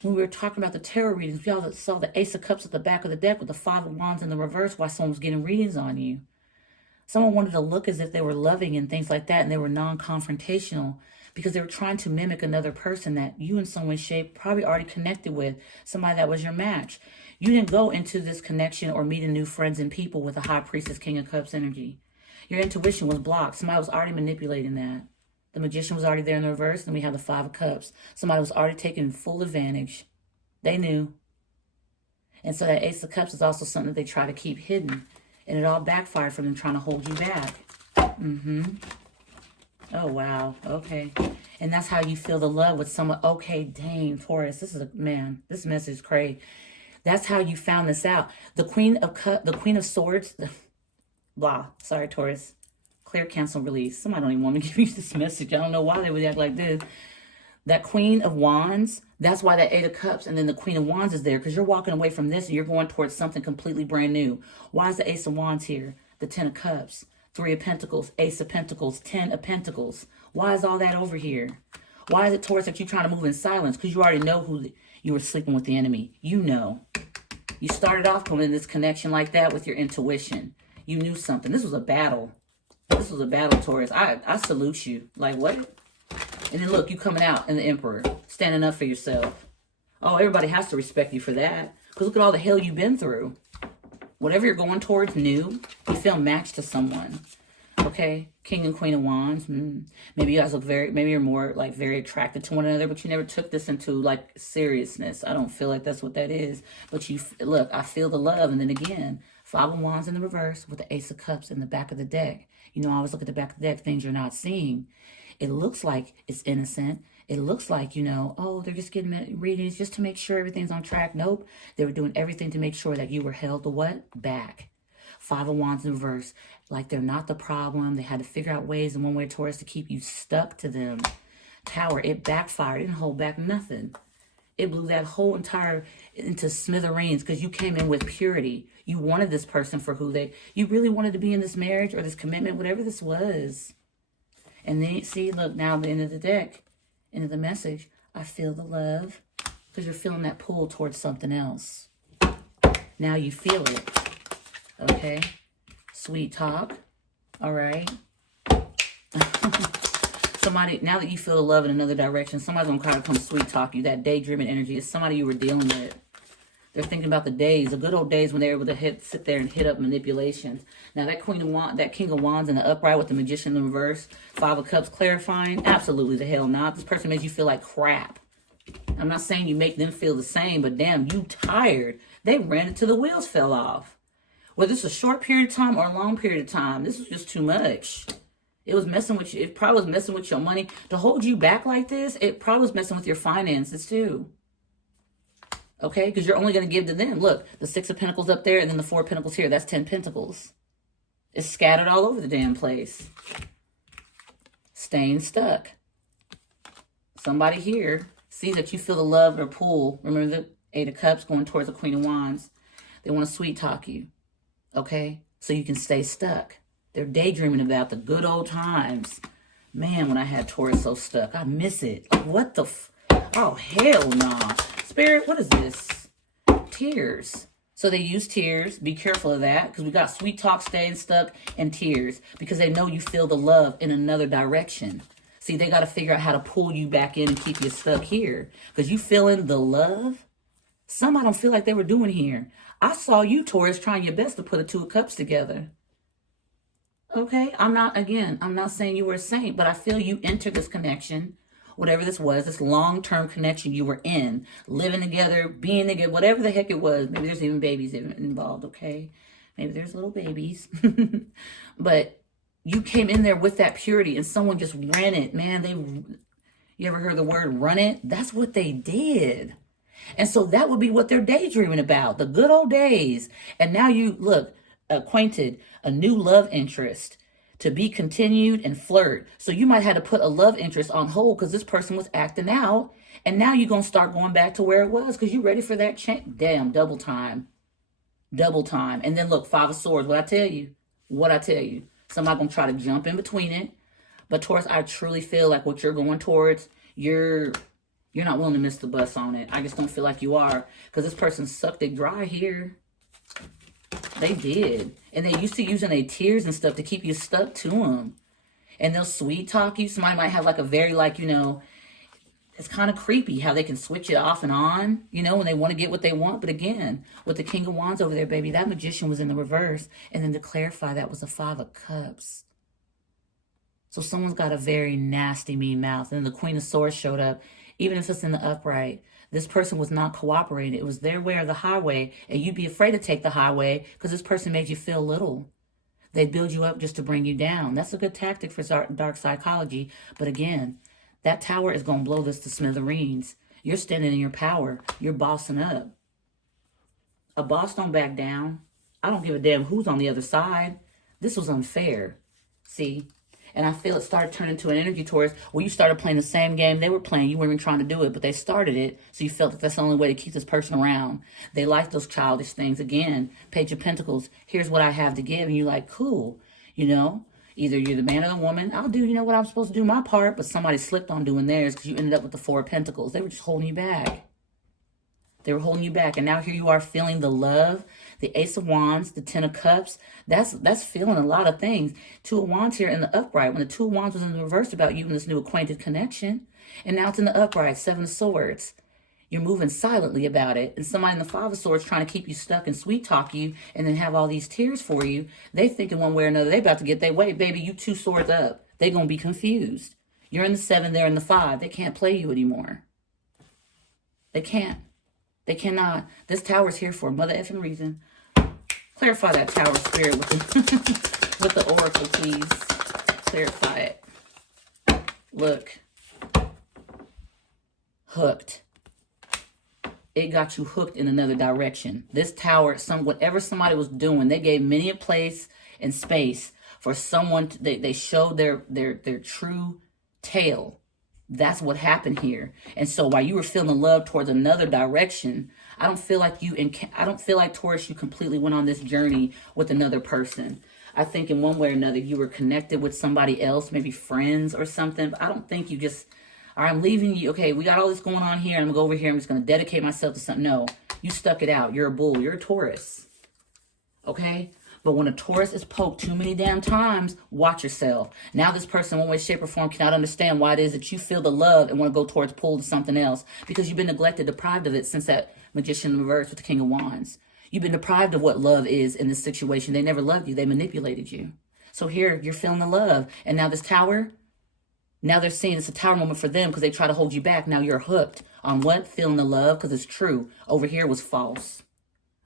when we were talking about the tarot readings, we all saw the Ace of Cups at the back of the deck with the Five of Wands in the reverse while someone was getting readings on you. Someone wanted to look as if they were loving and things like that, and they were non-confrontational because they were trying to mimic another person that you in some way, shape, probably already connected with, somebody that was your match. You didn't go into this connection or meeting new friends and people with a High Priestess, King of Cups energy. Your intuition was blocked. Somebody was already manipulating that. The Magician was already there in the reverse, and we have the Five of Cups. Somebody was already taking full advantage. They knew. And so that Ace of Cups is also something that they try to keep hidden. And it all backfired from them trying to hold you back. Oh, wow. Okay. And that's how you feel the love with someone. Okay, dang, Taurus. This message is crazy. That's how you found this out. The Queen of Swords. Blah. Sorry, Taurus. Clear, cancel, release. Somebody don't even want me to give you this message. I don't know why they would act like this. That Queen of Wands, that's why that Eight of Cups and then the Queen of Wands is there, because you're walking away from this and you're going towards something completely brand new. Why is the Ace of Wands here? The Ten of Cups, Three of Pentacles, Ace of Pentacles, Ten of Pentacles. Why is all that over here? Why is it, Taurus, that you're trying to move in silence? Because you already know who you were sleeping with the enemy. You know. You started off coming in this connection like that with your intuition. You knew something. This was a battle. This was a battle, Taurus. I salute you. Like, what? And then look, you coming out in the Emperor, standing up for yourself. Oh, everybody has to respect you for that. Because look at all the hell you've been through. Whatever you're going towards new, you feel matched to someone. Okay? King and Queen of Wands. Maybe you guys look maybe you're more like very attracted to one another, but you never took this into like seriousness. I don't feel like that's what that is. But you, look, I feel the love. And then again, Five of Wands in the reverse with the Ace of Cups in the back of the deck. You know, I always look at the back of the deck, things you're not seeing. It looks like it's innocent. It looks like, you know, oh, they're just getting readings just to make sure everything's on track. Nope. They were doing everything to make sure that you were held to what? Back. Five of Wands in reverse. Like they're not the problem. They had to figure out ways in one way, Taurus, to keep you stuck to them. Tower, it backfired. It didn't hold back nothing. It blew that whole entire into smithereens because you came in with purity. You wanted this person for who you really wanted to be in this marriage or this commitment, whatever this was. And then, see, look, now the end of the deck, end of the message, I feel the love because you're feeling that pull towards something else. Now you feel it. Okay? Sweet talk. All right? Somebody, now that you feel the love in another direction, somebody's going to try to come sweet talk you. That day-driven energy is somebody you were dealing with. They're thinking about the days, the good old days when they were able to sit there and hit up manipulation. Now that King of Wands in the upright with the Magician in the reverse, Five of Cups clarifying, absolutely the hell not. This person makes you feel like crap. I'm not saying you make them feel the same, but damn, you tired. They ran until the wheels fell off. Whether it's a short period of time or a long period of time, this was just too much. It was messing with you. It probably was messing with your money. To hold you back like this, it probably was messing with your finances too. Okay? Because you're only going to give to them. Look, the Six of Pentacles up there and then the Four of Pentacles here. That's 10 Pentacles. It's scattered all over the damn place. Staying stuck. Somebody here sees that you feel the love or pull. Remember the Eight of Cups going towards the Queen of Wands. They want to sweet talk you. Okay? So you can stay stuck. They're daydreaming about the good old times. Man, when I had Taurus so stuck, I miss it. Like, what the oh, hell nah. Spirit, what is this? Tears. So they use tears. Be careful of that because we got sweet talk, staying stuck, and tears because they know you feel the love in another direction. See, they got to figure out how to pull you back in and keep you stuck here because you feeling the love. Some I don't feel like they were doing here. I saw you, Taurus, trying your best to put a Two of Cups together. Okay, I'm not saying you were a saint, but I feel you entered this connection, whatever this was, this long-term connection you were in, living together, being together, whatever the heck it was. Maybe there's even babies involved, okay? Maybe there's little babies. But you came in there with that purity and someone just ran it. Man, you ever heard the word run it? That's what they did. And so that would be what they're daydreaming about, the good old days. And now you, look, acquainted, a new love interest to be continued and flirt. So you might have to put a love interest on hold because this person was acting out. And now you're going to start going back to where it was because you're ready for that change. Damn, double time. Double time. And then look, Five of Swords. What I tell you. Somebody going to try to jump in between it. But Taurus, I truly feel like what you're going towards, you're not willing to miss the bus on it. I just don't feel like you are because this person sucked it dry here. They did. And they used to using their tears and stuff to keep you stuck to them. And they'll sweet talk you. Somebody might have like a very it's kind of creepy how they can switch it off and on, when they want to get what they want. But again, with the King of Wands over there, baby, that Magician was in the reverse. And then to clarify, that was a Five of Cups. So someone's got a very nasty, mean mouth. And then the Queen of Swords showed up. Even if it's in the upright, this person was not cooperating. It was their way or the highway. And you'd be afraid to take the highway because this person made you feel little. They build you up just to bring you down. That's a good tactic for dark psychology. But again, that tower is going to blow this to smithereens. You're standing in your power. You're bossing up. A boss don't back down. I don't give a damn who's on the other side. This was unfair. See? And I feel it started turning into an energy towards where you started playing the same game they were playing. You weren't even trying to do it, but they started it. So you felt that that's the only way to keep this person around. They like those childish things. Again, Page of Pentacles, here's what I have to give. And you're like, cool. Either you're the man or the woman. I'll do, what I'm supposed to do my part. But somebody slipped on doing theirs because you ended up with the Four of Pentacles. They were just holding you back. They were holding you back. And now here you are feeling the love, the Ace of Wands, the Ten of Cups. That's feeling a lot of things. Two of Wands here in the upright. When the Two of Wands was in the reverse about you and this new acquainted connection. And now it's in the upright, Seven of Swords. You're moving silently about it. And somebody in the Five of Swords trying to keep you stuck and sweet talk you and then have all these tears for you. They thinking one way or another, they about to get their way. Baby, you 2 swords up. They going to be confused. You're in the 7, they're in the 5. They can't play you anymore. They can't. They cannot. This tower's here for a mother effing reason. Clarify that tower spirit with the, with the oracle, please. Clarify it. Look. Hooked. It got you hooked in another direction. This tower, whatever somebody was doing, they gave many a place and space for someone. They showed their true tail. That's what happened here. And so while you were feeling love towards another direction, I don't feel like Taurus, you completely went on this journey with another person. I think in one way or another, you were connected with somebody else, maybe friends or something. But I don't think you just, all right, I'm leaving you. Okay, we got all this going on here. I'm going to go over here. I'm just going to dedicate myself to something. No, you stuck it out. You're a bull. You're a Taurus. Okay? But when a Taurus is poked too many damn times, watch yourself. Now this person, one way, shape, or form, cannot understand why it is that you feel the love and want to go towards pull to something else. Because you've been neglected, deprived of it since that Magician in reverse with the King of Wands. You've been deprived of what love is in this situation. They never loved you. They manipulated you. So here, you're feeling the love. And now this tower, now they're seeing it's a tower moment for them because they try to hold you back. Now you're hooked on what? Feeling the love because it's true. Over here was false.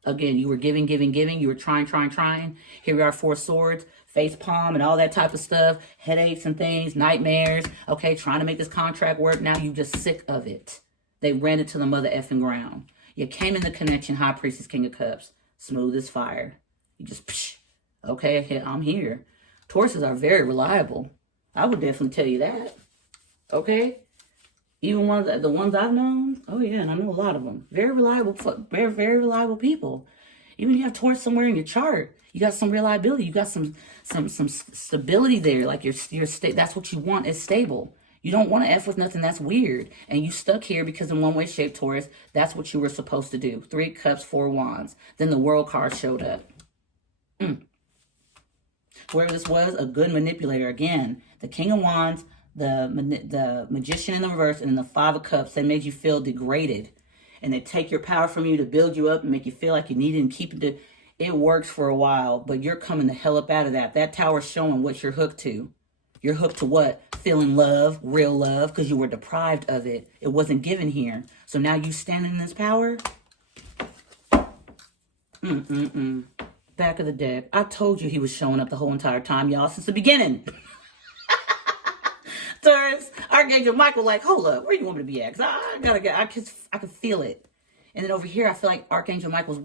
Again, you were giving. You were trying. Here we are, 4 swords, face palm, and all that type of stuff. Headaches and things, nightmares. Okay, trying to make this contract work. Now you just sick of it. They ran it to the mother effing ground. You came in the connection, High Priestess, King of Cups. Smooth as fire. You just, psh, okay, I'm here. Tauruses are very reliable. I would definitely tell you that. Okay? Even the ones I've known, oh yeah, and I know a lot of them. Very reliable, very reliable people. Even if you have Taurus somewhere in your chart, you got some reliability. You got some stability there. Like that's what you want is stable. You don't want to F with nothing that's weird. And you stuck here because in one way, shape, Taurus, that's what you were supposed to do. 3 cups, 4 wands. Then the World card showed up. Whoever this was, a good manipulator. Again, the King of Wands, the Magician in the reverse, and the 5 of Cups, they made you feel degraded. And they take your power from you to build you up and make you feel like you need it and keep it. It works for a while, but you're coming the hell up out of that. That tower's showing what you're hooked to. You're hooked to what? Feeling love, real love, because you were deprived of it. It wasn't given here. So now you standing in this power. Back of the deck. I told you he was showing up the whole entire time, y'all, since the beginning. Taurus, Archangel Michael, like, hold up, where you want me to be at? Because I can feel it. And then over here, I feel like Archangel Michael's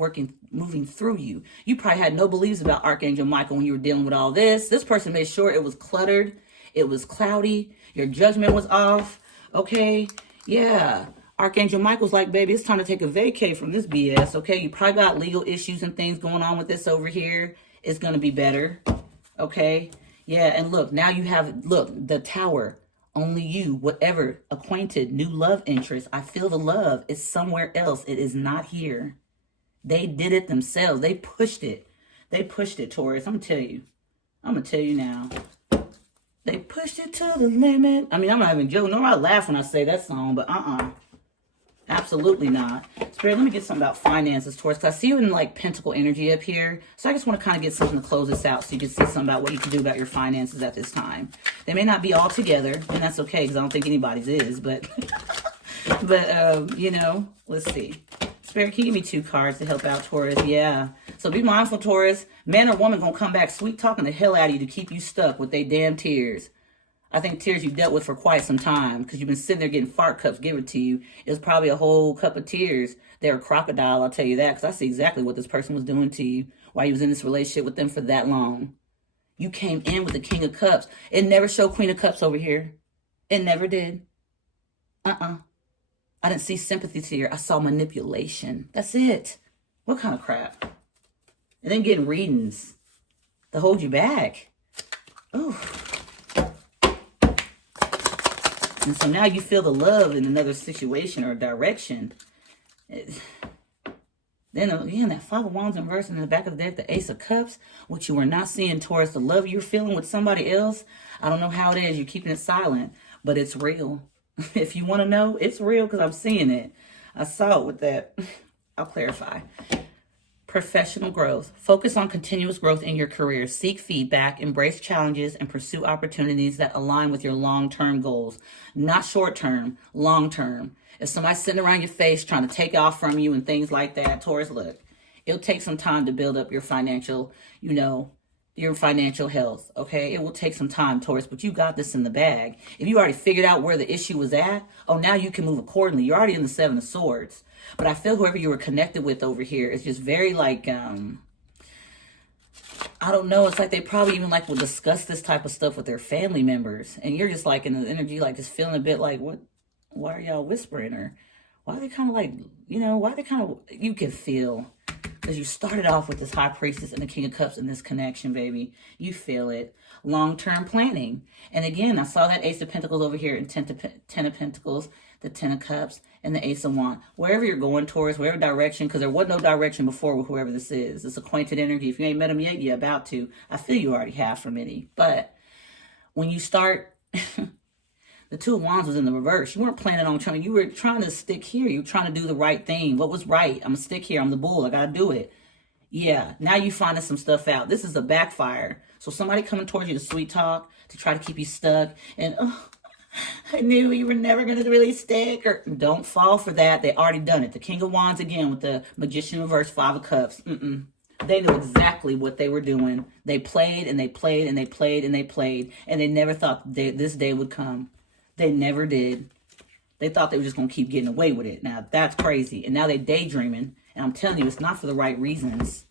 moving through you. You probably had no beliefs about Archangel Michael when you were dealing with all this. This person made sure it was cluttered. It was cloudy. Your judgment was off. Okay? Yeah. Archangel Michael's like, baby, it's time to take a vacay from this BS. Okay? You probably got legal issues and things going on with this over here. It's going to be better. Okay? Yeah, and look, now you have, look, the tower. Only you, whatever acquainted, new love interest. I feel the love is somewhere else. It is not here. They did it themselves. They pushed it. They pushed it, Taurus. I'm going to tell you. I'm going to tell you now. They pushed it to the limit. I mean, I'm not even joking. No, I laugh when I say that song, but absolutely not. Spirit, let me get something about finances, Taurus, because I see you in like pentacle energy up here. So I just want to kind of get something to close this out so you can see something about what you can do about your finances at this time. They may not be all together, and that's okay because I don't think anybody's is, but, you know, let's see. Spirit, can you give me 2 cards to help out, Taurus? Yeah. So be mindful, Taurus. Man or woman going to come back sweet talking the hell out of you to keep you stuck with their damn tears. I think tears you've dealt with for quite some time because you've been sitting there getting fart cups given to you. It was probably a whole cup of tears. They're a crocodile, I'll tell you that, because I see exactly what this person was doing to you while you was in this relationship with them for that long. You came in with the King of Cups. It never showed Queen of Cups over here. It never did. I didn't see sympathy here. I saw manipulation. That's it. What kind of crap? And then getting readings to hold you back. Oh. And so now you feel the love in another situation or direction. Then again, that Five of Wands in reverse, and in the back of the deck, the Ace of Cups. What you are not seeing, Taurus, the love you're feeling with somebody else. I don't know how it is. You're keeping it silent, but it's real. If you want to know, it's real because I'm seeing it. I saw it with that. I'll clarify. Professional growth. Focus on continuous growth in your career. Seek feedback, embrace challenges, and pursue opportunities that align with your long-term goals. Not short-term, long-term. If somebody's sitting around your face trying to take off from you and things like that, Taurus, look, it'll take some time to build up your financial, your financial health, okay? It will take some time, Taurus, but you got this in the bag. If you already figured out where the issue was at, oh, now you can move accordingly. You're already in the Seven of Swords. But I feel whoever you were connected with over here is just very like, I don't know. It's like they probably even like will discuss this type of stuff with their family members. And you're just like in the energy, like just feeling a bit like, what? Why are y'all whispering? Or why are they kind of like, why are they kind of, you can feel. Because you started off with this High Priestess and the King of Cups in this connection, baby. You feel it. Long-term planning. And again, I saw that Ace of Pentacles over here and Ten of Pentacles, the Ten of Cups, and the Ace of Wands. Wherever you're going, Taurus, wherever direction, because there was no direction before with whoever this is. This acquainted energy. If you ain't met them yet, you're about to. I feel you already have for many. But when you start... The Two of Wands was in the reverse. You weren't planning on trying. You were trying to stick here. You were trying to do the right thing. What was right? I'm going to stick here. I'm the bull. I got to do it. Yeah. Now you finding some stuff out. This is a backfire. So somebody coming towards you to sweet talk, to try to keep you stuck. And, oh, I knew you were never going to really stick. Or don't fall for that. They already done it. The King of Wands again with the Magician reverse, Five of Cups. They knew exactly what they were doing. They played and they played and they played and they played. And they never thought this day would come. They never did. They thought they were just going to keep getting away with it. Now, that's crazy. And now they're daydreaming. And I'm telling you, it's not for the right reasons.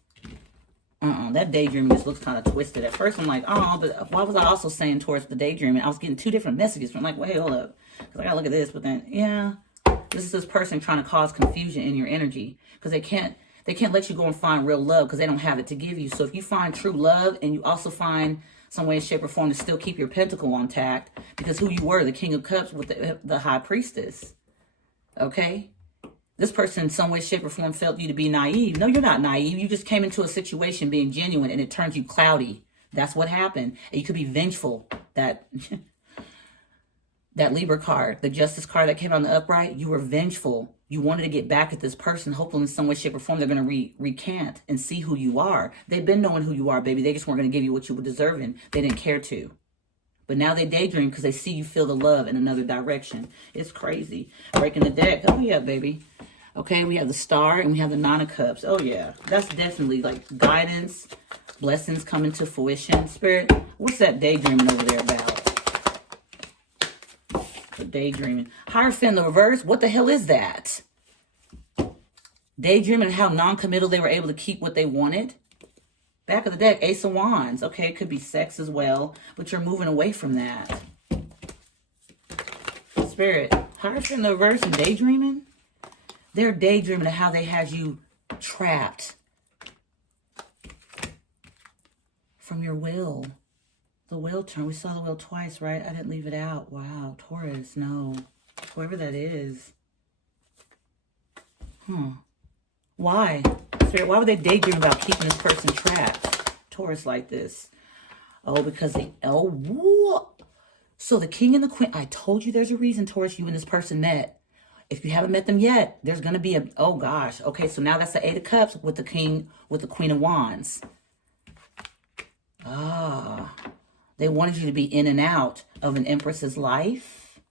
That daydreaming just looks kind of twisted. At first, I'm like, oh, but why was I also saying towards the daydreaming? I was getting two different messages. I'm like, wait, hold up. Because I got to look at this. But then, yeah, this is this person trying to cause confusion in your energy. Because they can't let you go and find real love because they don't have it to give you. So if you find true love and you also find some way, shape, or form to still keep your pentacle intact, because who you were, the King of Cups with the High Priestess, okay? This person in some way, shape, or form felt you to be naive. No, you're not naive. You just came into a situation being genuine and it turns you cloudy. That's what happened. And you could be vengeful. That Libra card, the Justice card that came on the upright, you were vengeful. You wanted to get back at this person, hopefully in some way, shape, or form they're going to recant and see who you are. They've been knowing who you are, baby. They just weren't going to give you what you were deserving. They didn't care to. But now they daydream because they see you feel the love in another direction. It's crazy. Breaking the deck. Oh, yeah, baby. Okay, we have the Star and we have the Nine of Cups. Oh, yeah. That's definitely like guidance, blessings coming to fruition. Spirit, what's that daydreaming over there about? The daydreaming. Hierophant in the reverse. What the hell is that? Daydreaming and how non-committal they were able to keep what they wanted. Back of the deck, Ace of Wands. Okay, it could be sex as well, but you're moving away from that. Spirit, Hierophant in the reverse and daydreaming. They're daydreaming of how they had you trapped from your will. The wheel turn. We saw the wheel twice, right? I didn't leave it out. Wow. Taurus. No. Whoever that is. Why? Spirit, why would they daydream about keeping this person trapped? Taurus like this. Oh, because they... Oh, whoa. So the king and the queen... I told you there's a reason, Taurus, you and this person met. If you haven't met them yet, there's going to be a... Oh, gosh. Okay, so now that's the Eight of Cups with the king, with the Queen of Wands. Ah... They wanted you to be in and out of an empress's life.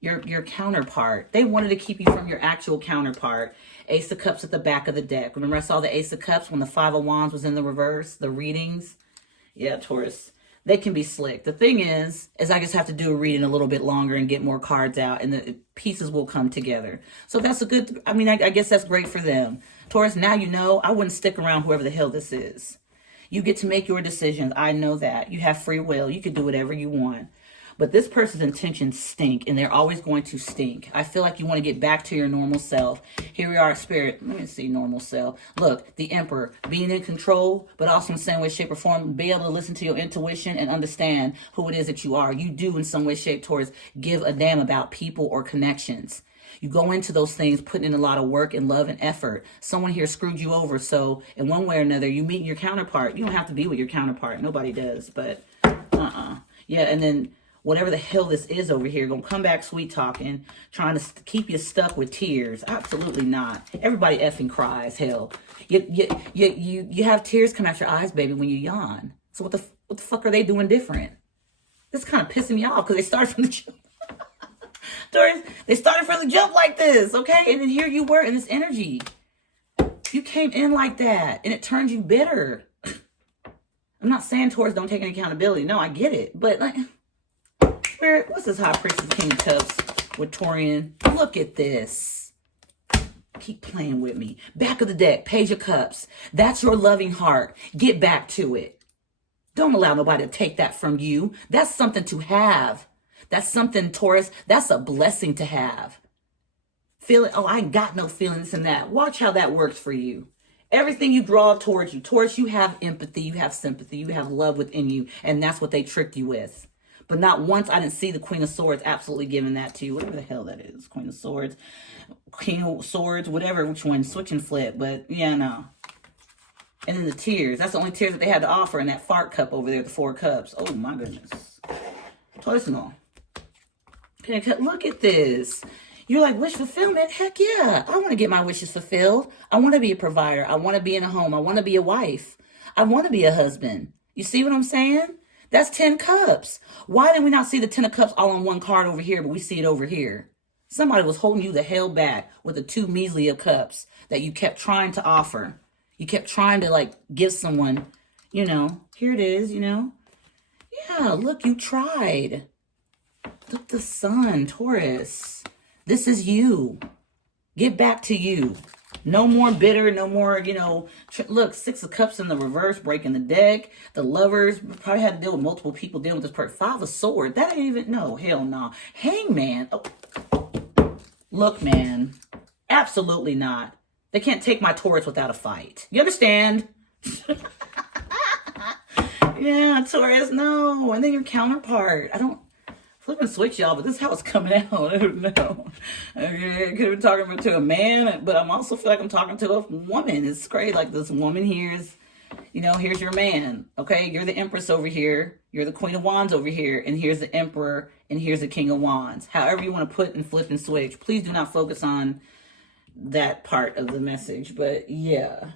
Your counterpart. They wanted to keep you from your actual counterpart. Ace of Cups at the back of the deck. Remember I saw the Ace of Cups when the Five of Wands was in the reverse? The readings? Yeah, Taurus. They can be slick. The thing is I just have to do a reading a little bit longer and get more cards out and the pieces will come together. So that's a good, I guess that's great for them. Taurus, now you know, I wouldn't stick around whoever the hell this is. You get to make your decisions. I know that. You have free will. You can do whatever you want. But this person's intentions stink, and they're always going to stink. I feel like you want to get back to your normal self. Here we are, Spirit. Let me see, normal self. Look, the Emperor, being in control, but also in some way, shape, or form, be able to listen to your intuition and understand who it is that you are. You do, in some way, shape, towards give a damn about people or connections. You go into those things putting in a lot of work and love and effort. Someone here screwed you over, so in one way or another, you meet your counterpart. You don't have to be with your counterpart. Nobody does, but yeah, and then whatever the hell this is over here, gonna come back sweet talking, trying to keep you stuck with tears. Absolutely not. Everybody effing cries, hell. You have tears come out your eyes, baby, when you yawn. So what the fuck are they doing different? This is kind of pissing me off because they started from the jump. They started from the jump like this, okay? And then here you were in this energy. You came in like that, and it turned you bitter. I'm not saying Taurus don't take any accountability. No, I get it. But, like, Spirit, what's this High Priestess King of Cups with Taurian? Look at this. Keep playing with me. Back of the deck, Page of Cups. That's your loving heart. Get back to it. Don't allow nobody to take that from you. That's something to have. That's something, Taurus, that's a blessing to have. Feel it, oh, I ain't got no feelings in that. Watch how that works for you. Everything you draw towards you. Taurus, you have empathy, you have sympathy, you have love within you, and that's what they tricked you with. But not once I didn't see the Queen of Swords absolutely giving that to you. Whatever the hell that is. Queen of Swords, King of Swords, whatever, which one, switch and flip. But, yeah, no. And then the tears. That's the only tears that they had to offer in that fart cup over there, the 4 cups. Oh, my goodness. Taurus and all. Okay, look at this. You're like, wish fulfillment? Heck yeah. I want to get my wishes fulfilled. I want to be a provider. I want to be in a home. I want to be a wife. I want to be a husband. You see what I'm saying? That's 10 cups. Why did we not see the 10 of cups all on one card over here, but we see it over here? Somebody was holding you the hell back with the 2 measly of cups that you kept trying to offer. You kept trying to, like, give someone, you know, here it is, you know. Yeah, look, you tried. Look, the sun, Taurus. This is you. Get back to you. No more bitter, no more, you know. Look, 6 of Cups in the reverse, breaking the deck. The Lovers probably had to deal with multiple people dealing with this person. 5 of Swords. That ain't even, no, hell no. Hangman. Oh. Look, man. Absolutely not. They can't take my Taurus without a fight. You understand? Yeah, Taurus, no. And then your counterpart. I don't. Flipping switch, y'all, but this is how it's coming out. I don't know. I could have been talking to a man, but I'm also feel like I'm talking to a woman. It's crazy. Like, this woman here is, you know, here's your man. Okay, you're the Empress over here. You're the Queen of Wands over here. And here's the Emperor. And here's the King of Wands. However you want to put and flip and switch. Please do not focus on that part of the message. But, yeah.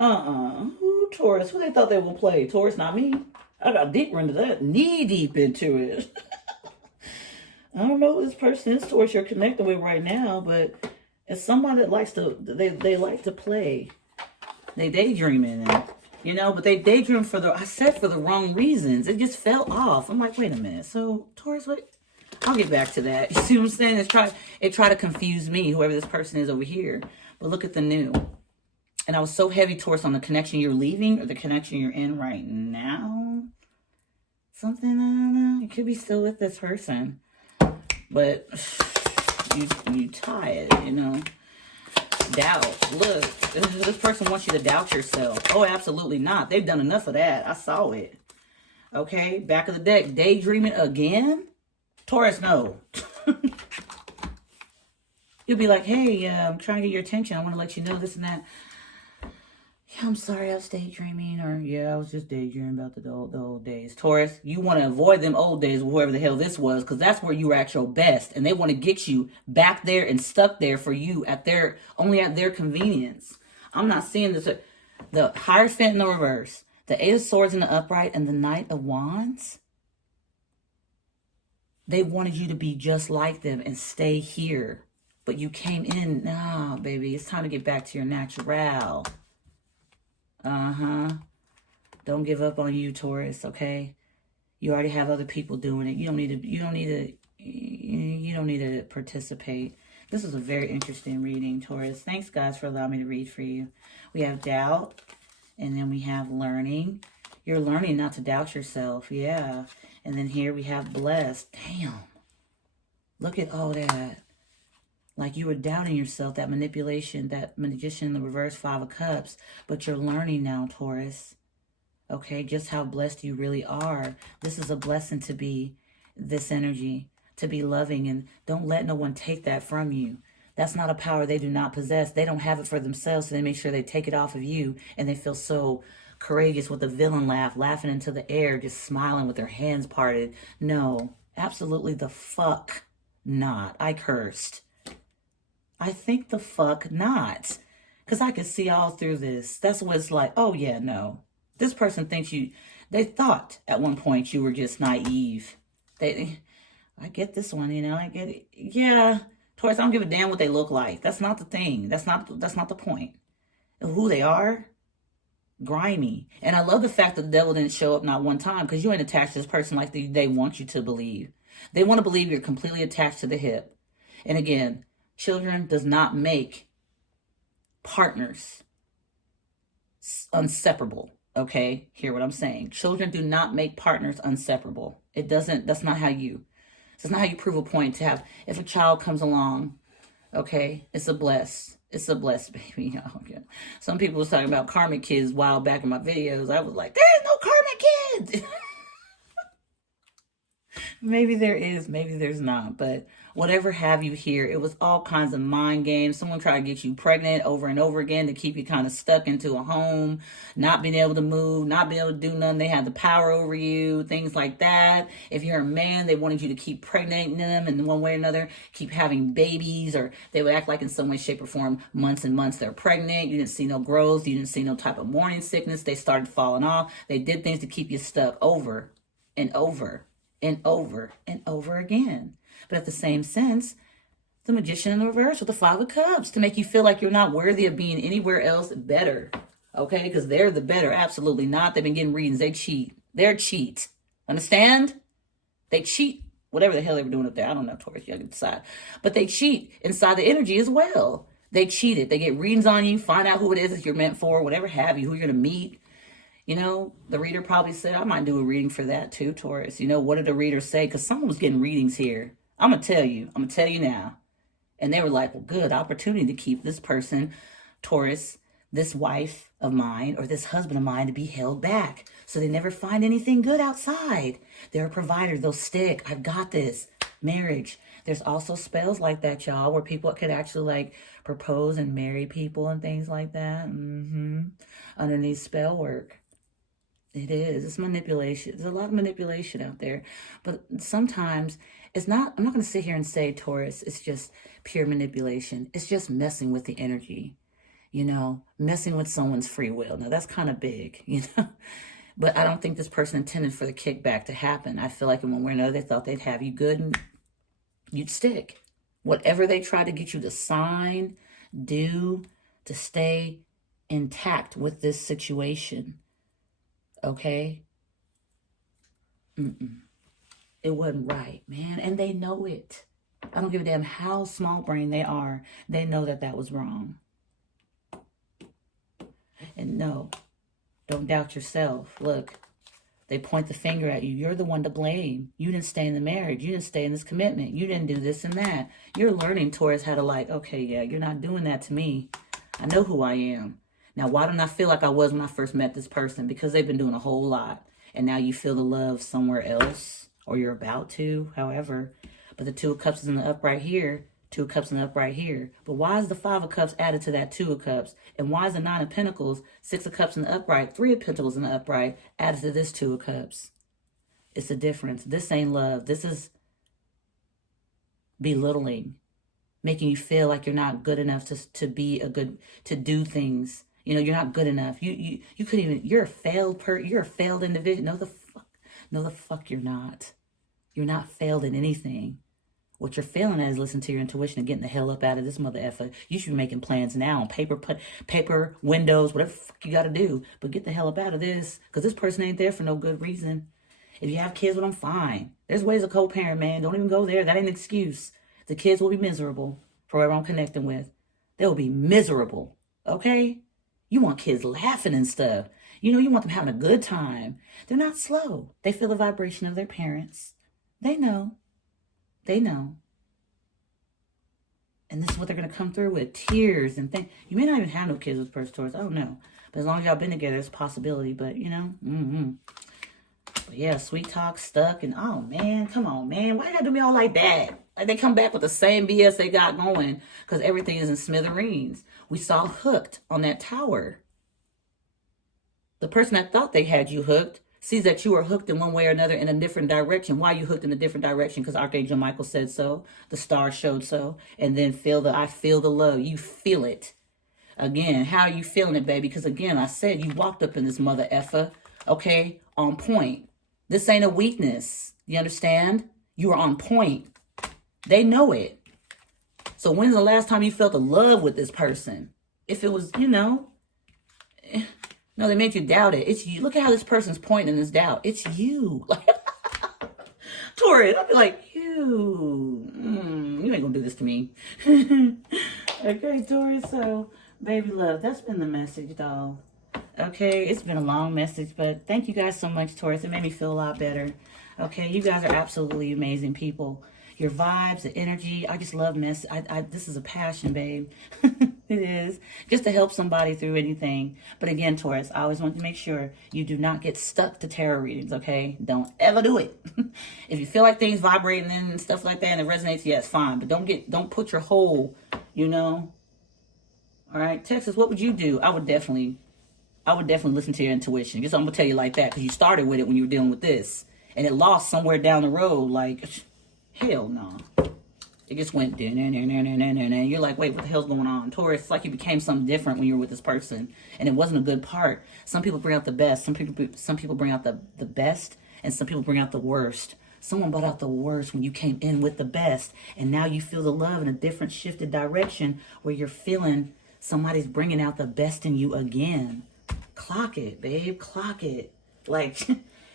Ooh, Taurus. Who they thought they would play? Taurus, not me. I got deeper into that. Knee deep into it. I don't know who this person is, Taurus, you're connected with right now, but it's somebody that likes to, they like to play. They daydreaming, and, you know, but they daydream for the wrong reasons. It just fell off. I'm like, wait a minute. So, Taurus, what? I'll get back to that. You see what I'm saying? It tried to confuse me, whoever this person is over here. But look at the new. And I was so heavy, Taurus, on the connection you're leaving or the connection you're in right now. Something, I don't know. You could be still with this person. But you tie it, you know. Doubt. Look, this person wants you to doubt yourself. Oh, absolutely not. They've done enough of that. I saw it. Okay, back of the deck. Daydreaming again? Taurus, no. You'll be like, hey, I'm trying to get your attention. I want to let you know this and that. Yeah, I'm sorry, I was daydreaming. Or, yeah, I was just daydreaming about the old days. Taurus, you want to avoid them old days, whoever the hell this was, because that's where you were at your best. And they want to get you back there and stuck there for you only at their convenience. I'm not seeing this. The Hierophant in the reverse, the 8 of Swords in the upright, and the Knight of Wands. They wanted you to be just like them and stay here. But you came in, nah, baby, it's time to get back to your natural. Don't give up on you, Taurus, okay? You already have other people doing it. You don't need to participate. This is a very interesting reading, Taurus. Thanks, guys, for allowing me to read for you. We have doubt, and then we have learning. You're learning not to doubt yourself, yeah. And then here we have blessed. Damn. Look at all that. Like you were doubting yourself, that manipulation, that magician in the reverse 5 of cups. But you're learning now, Taurus. Okay, just how blessed you really are. This is a blessing to be this energy, to be loving. And don't let no one take that from you. That's not a power they do not possess. They don't have it for themselves, so they make sure they take it off of you. And they feel so courageous with a villain laugh, laughing into the air, just smiling with their hands parted. No, absolutely the fuck not. I cursed. I think the fuck not. Because I can see all through this. That's what it's like. Oh, yeah, no. This person thinks they thought at one point you were just naive. I get this one, I get it. Yeah. Taurus, I don't give a damn what they look like. That's not the thing. That's not the point. Who they are, grimy. And I love the fact that the devil didn't show up not one time, because you ain't attached to this person like they want you to believe. They want to believe you're completely attached to the hip. And again, children does not make partners inseparable. Okay, hear what I'm saying. Children do not make partners inseparable. It doesn't, that's not how you prove a point to have. If a child comes along, okay, it's a bless. It's a blessed baby. Okay. Some people was talking about karmic kids a while back in my videos. I was like, there's no karmic kids. Maybe there is, maybe there's not. But whatever have you here, it was all kinds of mind games. Someone tried to get you pregnant over and over again to keep you kind of stuck into a home, not being able to move, not being able to do nothing. They had the power over you, things like that. If you're a man, they wanted you to keep pregnating them in one way or another, keep having babies, or they would act like in some way, shape, or form, months and months they're pregnant. You didn't see no growth. You didn't see no type of morning sickness. They started falling off. They did things to keep you stuck over and over and over and over again. But at the same sense, the magician in the reverse with the 5 of cups to make you feel like you're not worthy of being anywhere else better. Okay? Because they're the better. Absolutely not. They've been getting readings. They cheat. They're cheat. Understand? They cheat. Whatever the hell they were doing up there. I don't know, Taurus. You can decide. But they cheat inside the energy as well. They cheated. They get readings on you. Find out who it is that you're meant for. Whatever have you. Who you're going to meet. The reader probably said, I might do a reading for that too, Taurus. What did the reader say? Because someone was getting readings here. I'm going to tell you now. And they were like, well, good opportunity to keep this person, Taurus, this wife of mine or this husband of mine to be held back. So they never find anything good outside. They're a provider. They'll stick. I've got this. Marriage. There's also spells like that, y'all, where people could actually propose and marry people and things like that. Underneath spell work. It is. It's manipulation. There's a lot of manipulation out there. But sometimes I'm not going to sit here and say, Taurus, it's just pure manipulation. It's just messing with the energy, messing with someone's free will. Now, that's kind of big, But I don't think this person intended for the kickback to happen. I feel like in one way or another, they thought they'd have you good and you'd stick. Whatever they try to get you to sign, do, to stay intact with this situation. Okay? It wasn't right, man. And they know it. I don't give a damn how small brain they are. They know that was wrong. And no, don't doubt yourself. Look, they point the finger at you. You're the one to blame. You didn't stay in the marriage. You didn't stay in this commitment. You didn't do this and that. You're learning, Taurus, how to okay, yeah, you're not doing that to me. I know who I am. Now, why don't I feel like I was when I first met this person? Because they've been doing a whole lot. And now you feel the love somewhere else. Or you're about to, however. But the 2 of Cups is in the upright here. 2 of Cups in the upright here. But why is the 5 of Cups added to that 2 of Cups? And why is the 9 of Pentacles, 6 of Cups in the upright, 3 of Pentacles in the upright, added to this 2 of Cups? It's a difference. This ain't love. This is belittling. Making you feel like you're not good enough to do things. You're not good enough. You couldn't even, you're a failed individual. No, the fuck you're not. You're not failed in anything. What you're failing at is listening to your intuition and getting the hell up out of this mother effer. You should be making plans now on paper, windows, whatever the fuck you got to do. But get the hell up out of this, because this person ain't there for no good reason. If you have kids with them, fine. There's ways to co-parent, man. Don't even go there. That ain't an excuse. The kids will be miserable for whoever I'm connecting with. They will be miserable, okay? You want kids laughing and stuff. You know, you want them having a good time. They're not slow. They feel the vibration of their parents. They know. They know. And this is what they're going to come through with, tears and things. You may not even have no kids with person, Taurus. I don't know. But as long as y'all been together, it's a possibility. But, you know, But yeah, sweet talk, stuck. And, oh, man, come on, man. Why you got to do me all like that? Like, they come back with the same BS they got going because everything is in smithereens. We saw hooked on that tower. The person that thought they had you hooked sees that you are hooked in one way or another in a different direction. Why are you hooked in a different direction? Because Archangel Michael said so. The star showed so. And then I feel the love. You feel it. Again, how are you feeling it, baby? Because again, I said you walked up in this mother effer, okay, on point. This ain't a weakness. You understand? You are on point. They know it. So when's the last time you felt the love with this person? If it was, you know... No, they made you doubt it. It's you. Look at how this person's pointing in this doubt. It's you. Taurus, I'd be like, you ain't gonna do this to me. Okay, Taurus, so, baby love, that's been the message, doll. Okay, it's been a long message, but thank you guys so much, Taurus. It made me feel a lot better. Okay, you guys are absolutely amazing people. Your vibes, the energy, I just love this is a passion, babe. It is. Just to help somebody through anything. But again, Taurus, I always want to make sure you do not get stuck to tarot readings, okay? Don't ever do it. If you feel like things vibrating and stuff like that and it resonates, yes, fine. But don't put your whole, you know. All right, Texas, what would you do? I would definitely listen to your intuition. Just I'm going to tell you like that because you started with it when you were dealing with this. And it lost somewhere down the road, like... Hell no. It just went, you're like, wait, what the hell's going on? Taurus, it's like you became something different when you were with this person. And it wasn't a good part. Some people bring out the best. Some people bring out the best. And some people bring out the worst. Someone brought out the worst when you came in with the best. And now you feel the love in a different shifted direction where you're feeling somebody's bringing out the best in you again. Clock it, babe. Clock it. Like,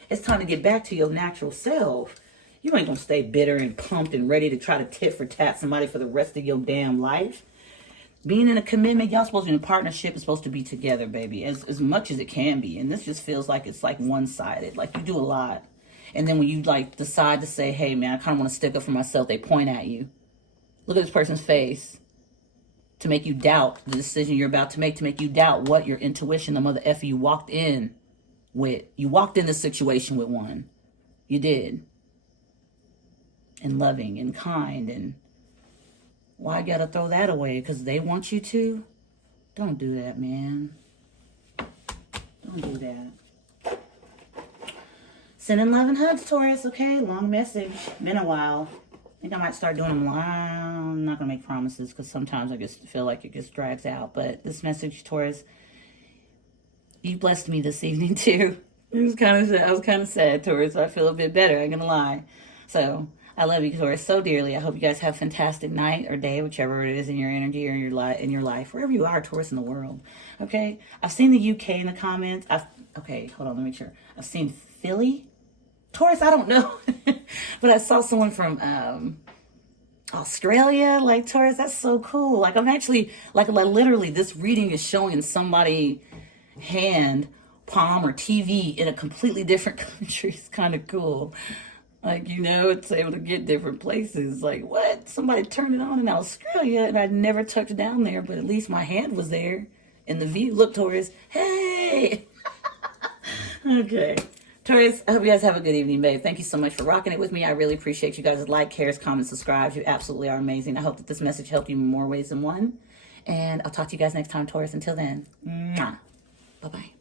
it's time to get back to your natural self. You ain't gonna stay bitter and pumped and ready to try to tit for tat somebody for the rest of your damn life. Being in a commitment, y'all supposed to be in a partnership, is supposed to be together, baby, as much as it can be. And this just feels like it's like one-sided. Like you do a lot. And then when you like decide to say, hey man, I kind of want to stick up for myself, they point at you. Look at this person's face. To make you doubt the decision you're about to make you doubt what your intuition, the mother effer you walked in with. You walked in this situation with one. You did. And loving and kind, and why gotta throw that away? Because they want you to? Don't do that, man. Don't do that. Sending love and hugs, Taurus, okay? Long message. Been a while. I think I might start doing them live. I'm not gonna make promises because sometimes I just feel like it just drags out. But this message, Taurus, you blessed me this evening too. I was kind of sad, Taurus. So I feel a bit better. I ain't gonna lie. So I love you, Taurus, so dearly. I hope you guys have a fantastic night or day, whichever it is in your energy or in your life, wherever you are, Taurus, in the world. Okay? I've seen the UK in the comments. Okay, hold on, let me make sure. I've seen Philly. Taurus, I don't know. But I saw someone from Australia. Like, Taurus, that's so cool. Like, I'm actually, like literally, this reading is showing somebody hand, palm, or TV in a completely different country. It's kind of cool. Like, you know, it's able to get different places. Like, what? Somebody turned it on in Australia, and I'd never touched down there, but at least my hand was there in the view. Look, Taurus. Hey! Okay. Taurus, I hope you guys have a good evening, babe. Thank you so much for rocking it with me. I really appreciate you guys' like, cares, comments, subscribes. You absolutely are amazing. I hope that this message helped you in more ways than one. And I'll talk to you guys next time, Taurus. Until then, mwah. Bye-bye.